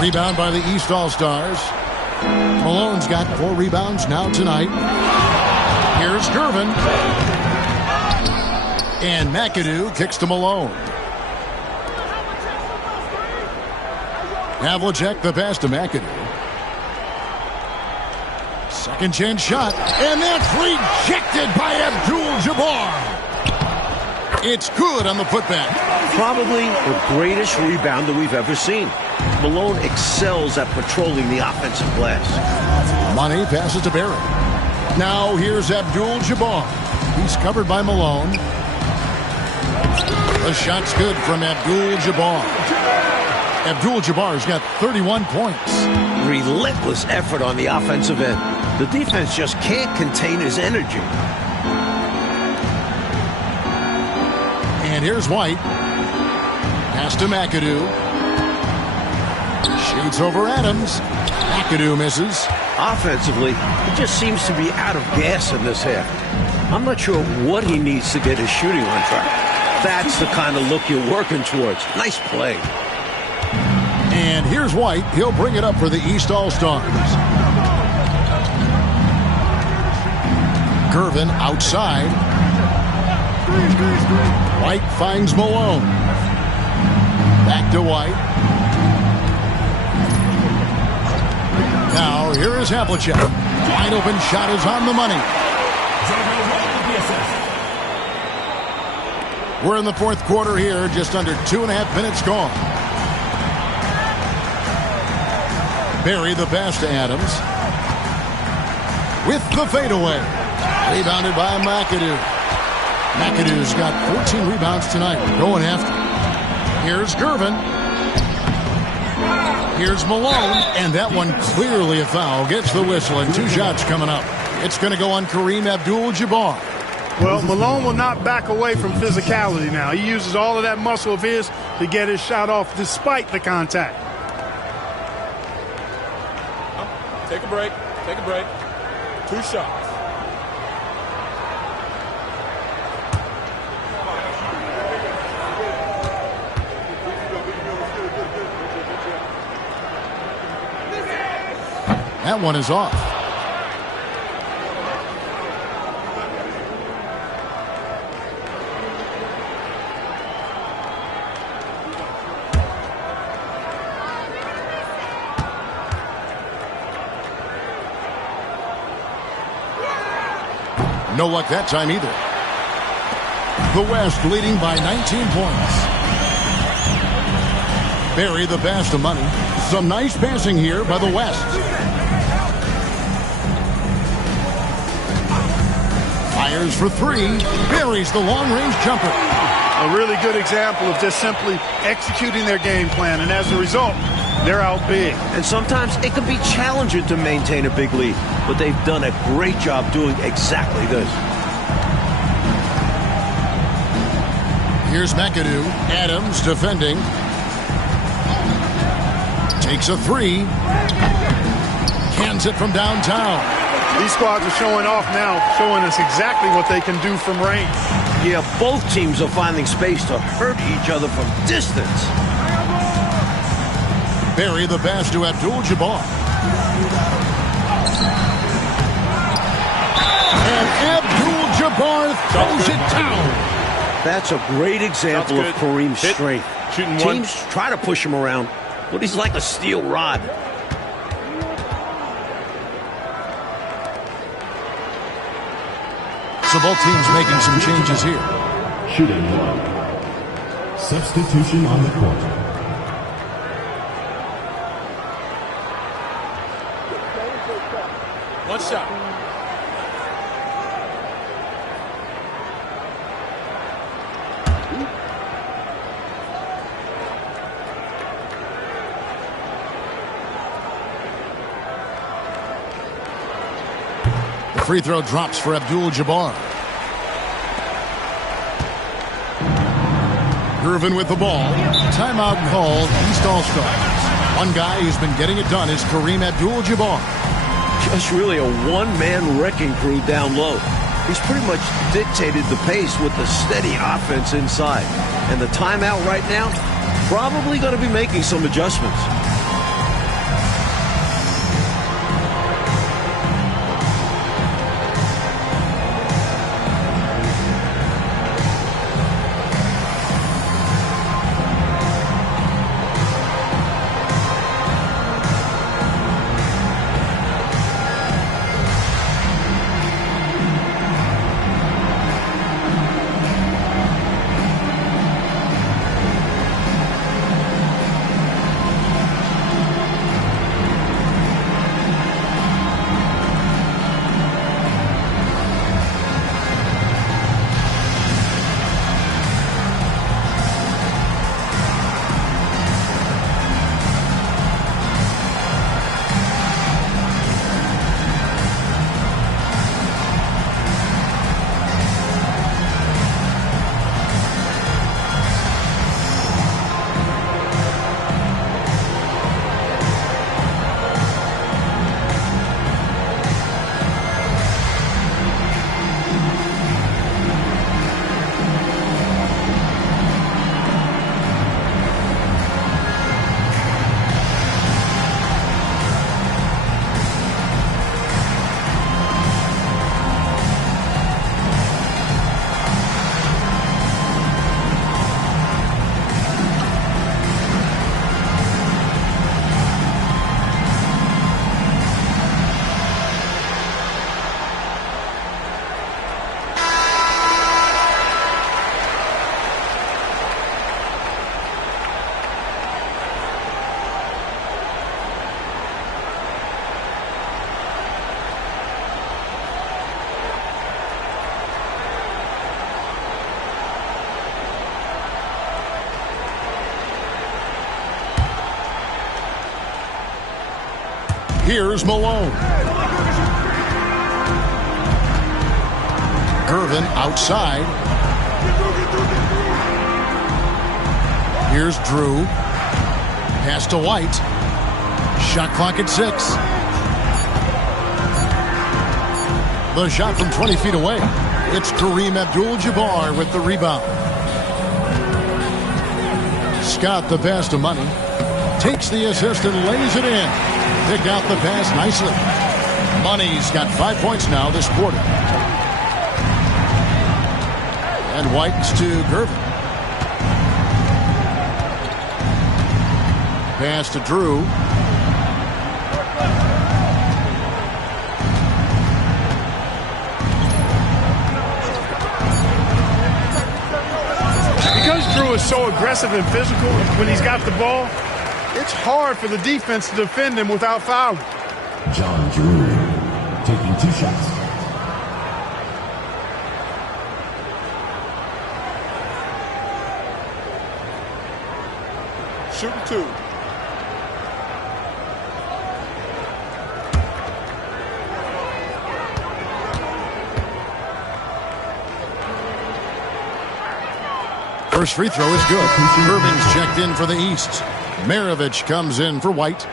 Rebound by the East All-Stars. Malone's got 4 rebounds now tonight. Here's Gervin. And McAdoo kicks to Malone. Havlicek the pass to McAdoo. Second chance shot. And that's rejected by Abdul-Jabbar. It's good on the putback. Probably the greatest rebounder we've ever seen. Malone excels at patrolling the offensive glass. Money passes to Barry. Now here's Abdul-Jabbar. He's covered by Malone. The shot's good from Abdul-Jabbar. Abdul-Jabbar's got 31 points. Relentless effort on the offensive end. The defense just can't contain his energy. And here's White. Pass to McAdoo. Shoots over Adams. McAdoo misses. Offensively, he just seems to be out of gas in this half. I'm not sure what he needs to get his shooting on track. That's the kind of look you're working towards. Nice play. And here's White. He'll bring it up for the East All-Stars. Gervin outside. White finds Malone. Back to White. Now, here is Havlicek. Wide open shot is on the money. We're in the fourth quarter here, just under 2.5 minutes gone. Barry the pass to Adams. With the fadeaway. Rebounded by McAdoo. McAdoo's got 14 rebounds tonight. Going after. Here's Gervin. Here's Malone. And that one clearly a foul. Gets the whistle and 2 shots coming up. It's going to go on Kareem Abdul-Jabbar. Well, Malone will not back away from physicality now. He uses all of that muscle of his to get his shot off despite the contact. Take a break. Take a break. 2 shots. That one is off. No luck that time either. The West leading by 19 points. Barry the pass to Money. Some nice passing here by the West. Fires for 3. Buries the long-range jumper. A really good example of just simply executing their game plan. And as a result, they're out big. And sometimes it can be challenging to maintain a big lead. But they've done a great job doing exactly this. Here's McAdoo. Adams defending. Takes a 3. Cans it from downtown. These squads are showing off now, showing us exactly what they can do from range. Yeah, both teams are finding space to hurt each other from distance. Barry the pass to Abdul-Jabbar. And Abdul-Jabbar throws it down. That's a great example of Kareem's strength. Teams try to push him around, but he's like a steel rod. So both teams making some changes here. Shooting 1. Substitution on the court. One shot. The free throw drops for Abdul-Jabbar. Irvin with the ball. Timeout called. East All-Stars. One guy who's been getting it done is Kareem Abdul-Jabbar. Just really a one-man wrecking crew down low. He's pretty much dictated the pace with the steady offense inside. And the timeout right now, probably going to be making some adjustments. Here's Malone. Gervin outside. Here's Drew. Pass to White. Shot clock at 6. The shot from 20 feet away. It's Kareem Abdul-Jabbar with the rebound. Scott, the pass to Money. Takes the assist and lays it in. Pick out the pass nicely. Money's got 5 points now this quarter. And White's to Gervin. Pass to Drew. Because Drew is so aggressive and physical when he's got the ball, it's hard for the defense to defend him without fouling. John Drew taking 2 shots. Shooting 2. First free throw is good. Irving's checked in for the East. Maravich comes in for White.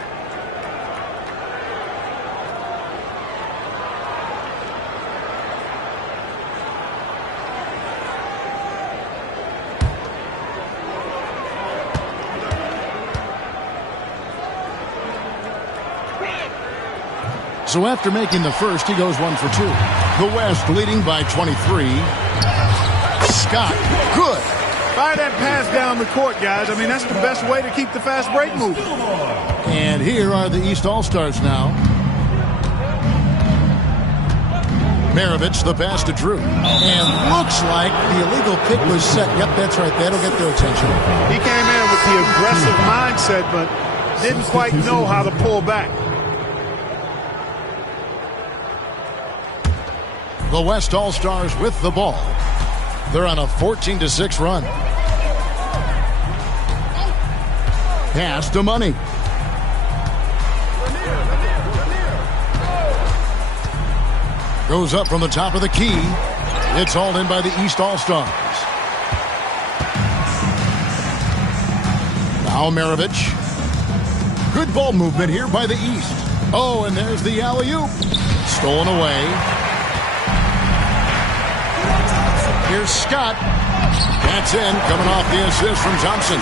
So after making the first, he goes 1 for 2. The West leading by 23. Scott, good. Fire that pass down the court, guys. I mean, that's the best way to keep the fast break moving. And here are the East All-Stars now. Maravich, the pass to Drew. And looks like the illegal pick was set. Yep, that's right. That'll get their attention. He came in with the aggressive mindset, but didn't quite know how to pull back. The West All-Stars with the ball. They're on a 14-6 run. Pass to Money. Goes up from the top of the key. It's hauled in by the East All-Stars. Now Maravich. Good ball movement here by the East. Oh, and there's the alley-oop. Stolen away. Here's Scott. That's in, coming off the assist from Thompson.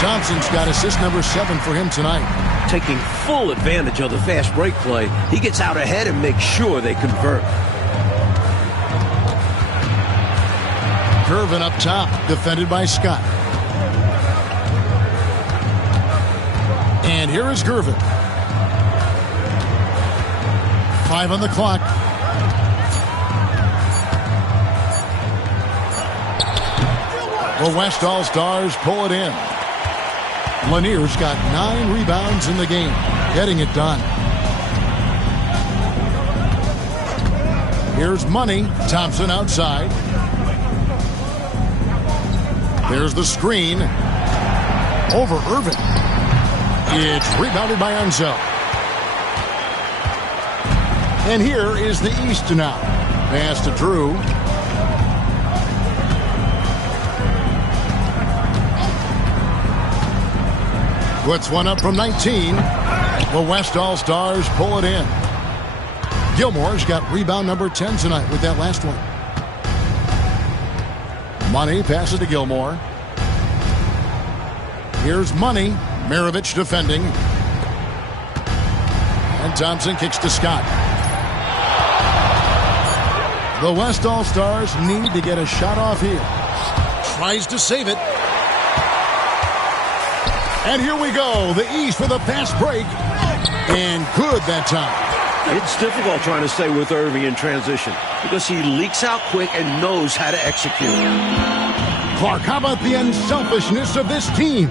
Thompson's got assist number 7 for him tonight. Taking full advantage of the fast break play, he gets out ahead and makes sure they convert. Gervin up top, defended by Scott. And here is Gervin. 5 on the clock. The West All-Stars pull it in. Lanier's got 9 rebounds in the game, getting it done. Here's Money. Thompson outside. There's the screen. Over Irving. It's rebounded by Ansel. And here is the East now. Pass to Drew. Puts one up from 19. The West All-Stars pull it in. Gilmore's got rebound number 10 tonight with that last one. Money passes to Gilmore. Here's Money. Maravich defending. And Thompson kicks to Scott. The West All-Stars need to get a shot off here. Tries to save it. And here we go. The East with a fast break. And good that time. It's difficult trying to stay with Irving in transition because he leaks out quick and knows how to execute. Clark, how about the unselfishness of this team?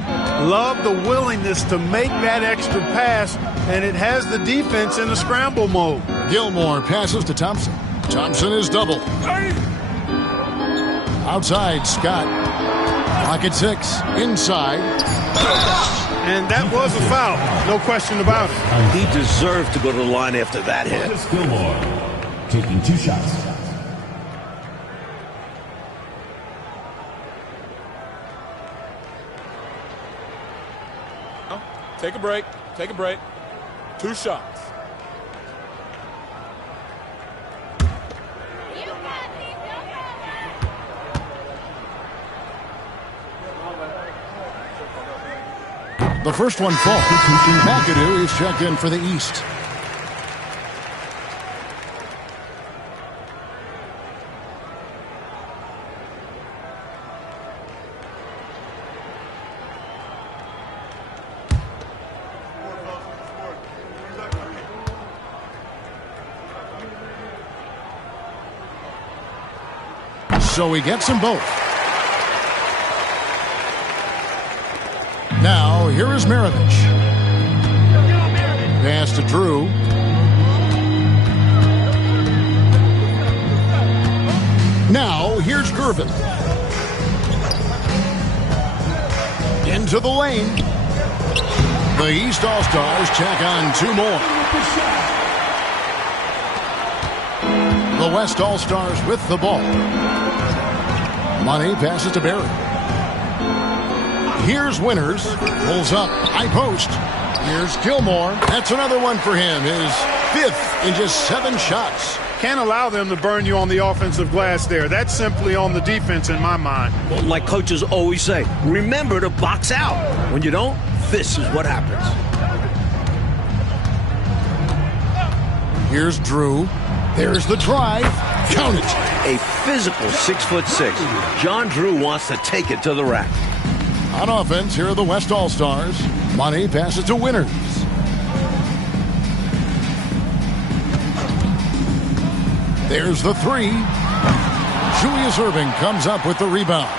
Love the willingness to make that extra pass, and it has the defense in a scramble mode. Gilmore passes to Thompson. Thompson is double. Outside, Scott. Pocket 6. Inside. And that was a foul. No question about it. He deserved to go to the line after that hit. Gilmore taking 2 shots. Take a break. Take a break. 2 shots. The first one falls. McAdoo is checked in for the East. So he gets them both. Now, here is Maravich. Pass to Drew. Now, here's Gervin. Into the lane. The East All-Stars check on 2 more. The West All-Stars with the ball. Money passes to Barry. Here's Winters. Pulls up. High post. Here's Gilmore. That's another one for him. His 5th in just 7 shots. Can't allow them to burn you on the offensive glass there. That's simply on the defense in my mind. Well, like coaches always say, remember to box out. When you don't, this is what happens. Here's Drew. There's the drive. Count it. A physical 6'6". John Drew wants to take it to the rack. On offense, here are the West All-Stars. Money passes to Winters. There's the 3. Julius Erving comes up with the rebound.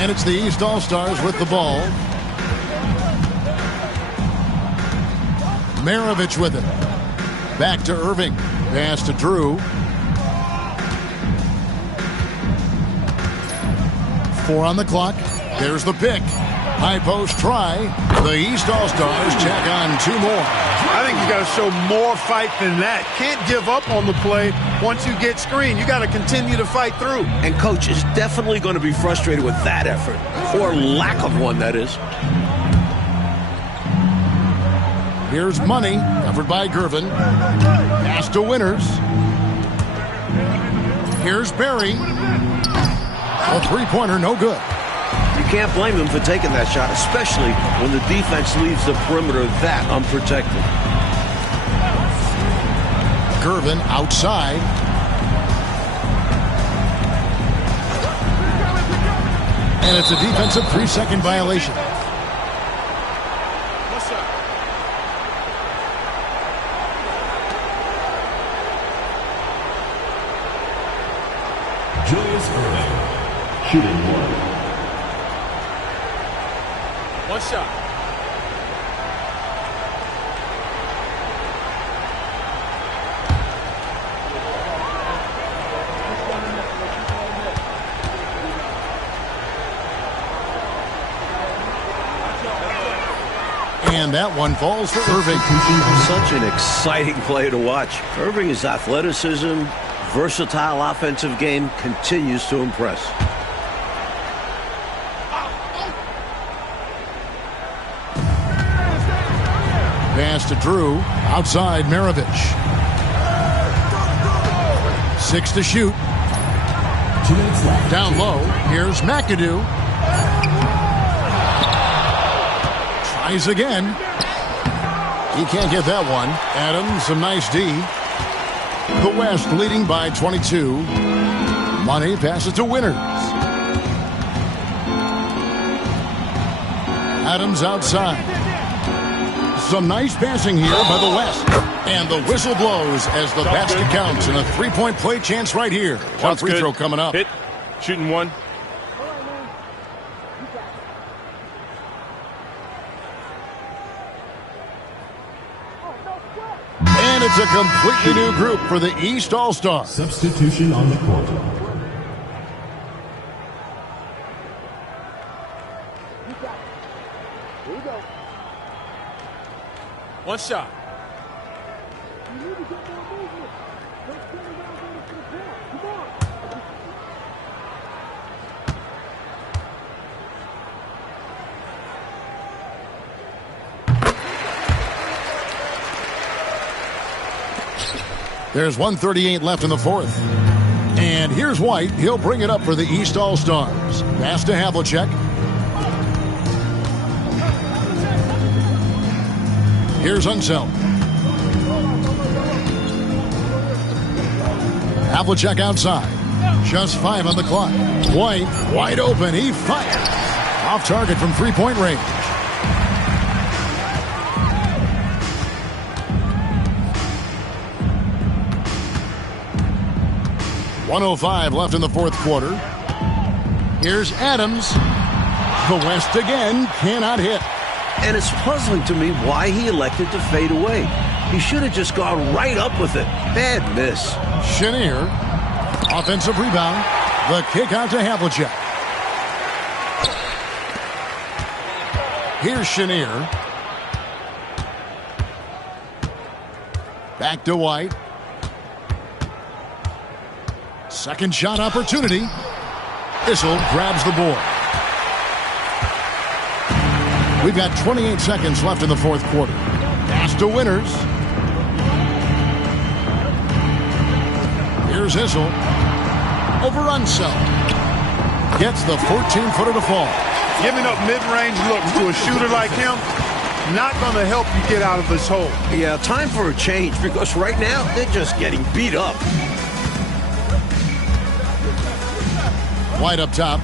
And it's the East All-Stars with the ball. Maravich with it. Back to Erving. Pass to Drew. 4 on the clock. There's the pick. High post try. The East All-Stars check on 2 more. I think you got to show more fight than that. Can't give up on the play once you get screened. You got to continue to fight through. And coach is definitely going to be frustrated with that effort. Or lack of one, that is. Here's Money, covered by Gervin. Pass to Winters. Here's Barry. A 3-pointer, no good. You can't blame him for taking that shot, especially when the defense leaves the perimeter that unprotected. Gervin outside. And it's a defensive 3-second violation. Julius Erving, shooting 1. 1 shot. And that one falls for Erving. Such an exciting play to watch. Erving's athleticism, versatile offensive game continues to impress. Pass to Drew. Outside Maravich. 6 to shoot. 2 minutes left. Down low. Here's McAdoo. Tries again. He can't get that one. Adams, a nice D. The West leading by 22. Money passes to Winters. Adams outside. Some nice passing here by the West. And the whistle blows as the basket counts. And a 3-point play chance right here. One free throw coming up. Hit. Shooting 1. And it's a completely new group for the East All-Stars. Substitution on the court. Here we go. 1 shot. You need to get more movement. Don't sit around waiting for the ball. Come on. There's 1:38 left in the fourth. And here's White. He'll bring it up for the East All-Stars. Pass to Havlicek. Here's Unseld. Havlicek outside. Just 5 on the clock. White wide open. He fires. Off target from three-point range. .105 left in the fourth quarter. Here's Adams. The West again cannot hit. And it's puzzling to me why he elected to fade away. He should have just gone right up with it. Bad miss. Chenier. Offensive rebound. The kick out to Havlicek. Here's Chenier. Back to White. Second shot opportunity. Issel grabs the board. We've got 28 seconds left in the fourth quarter. Pass to Winters. Here's Issel. Over Unseld. Gets the 14-footer to fall. Giving up mid-range looks to a shooter like him, not going to help you get out of this hole. Yeah, time for a change because right now they're just getting beat up. White up top.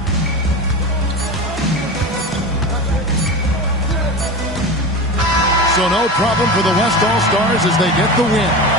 So no problem for the West All-Stars as they get the win.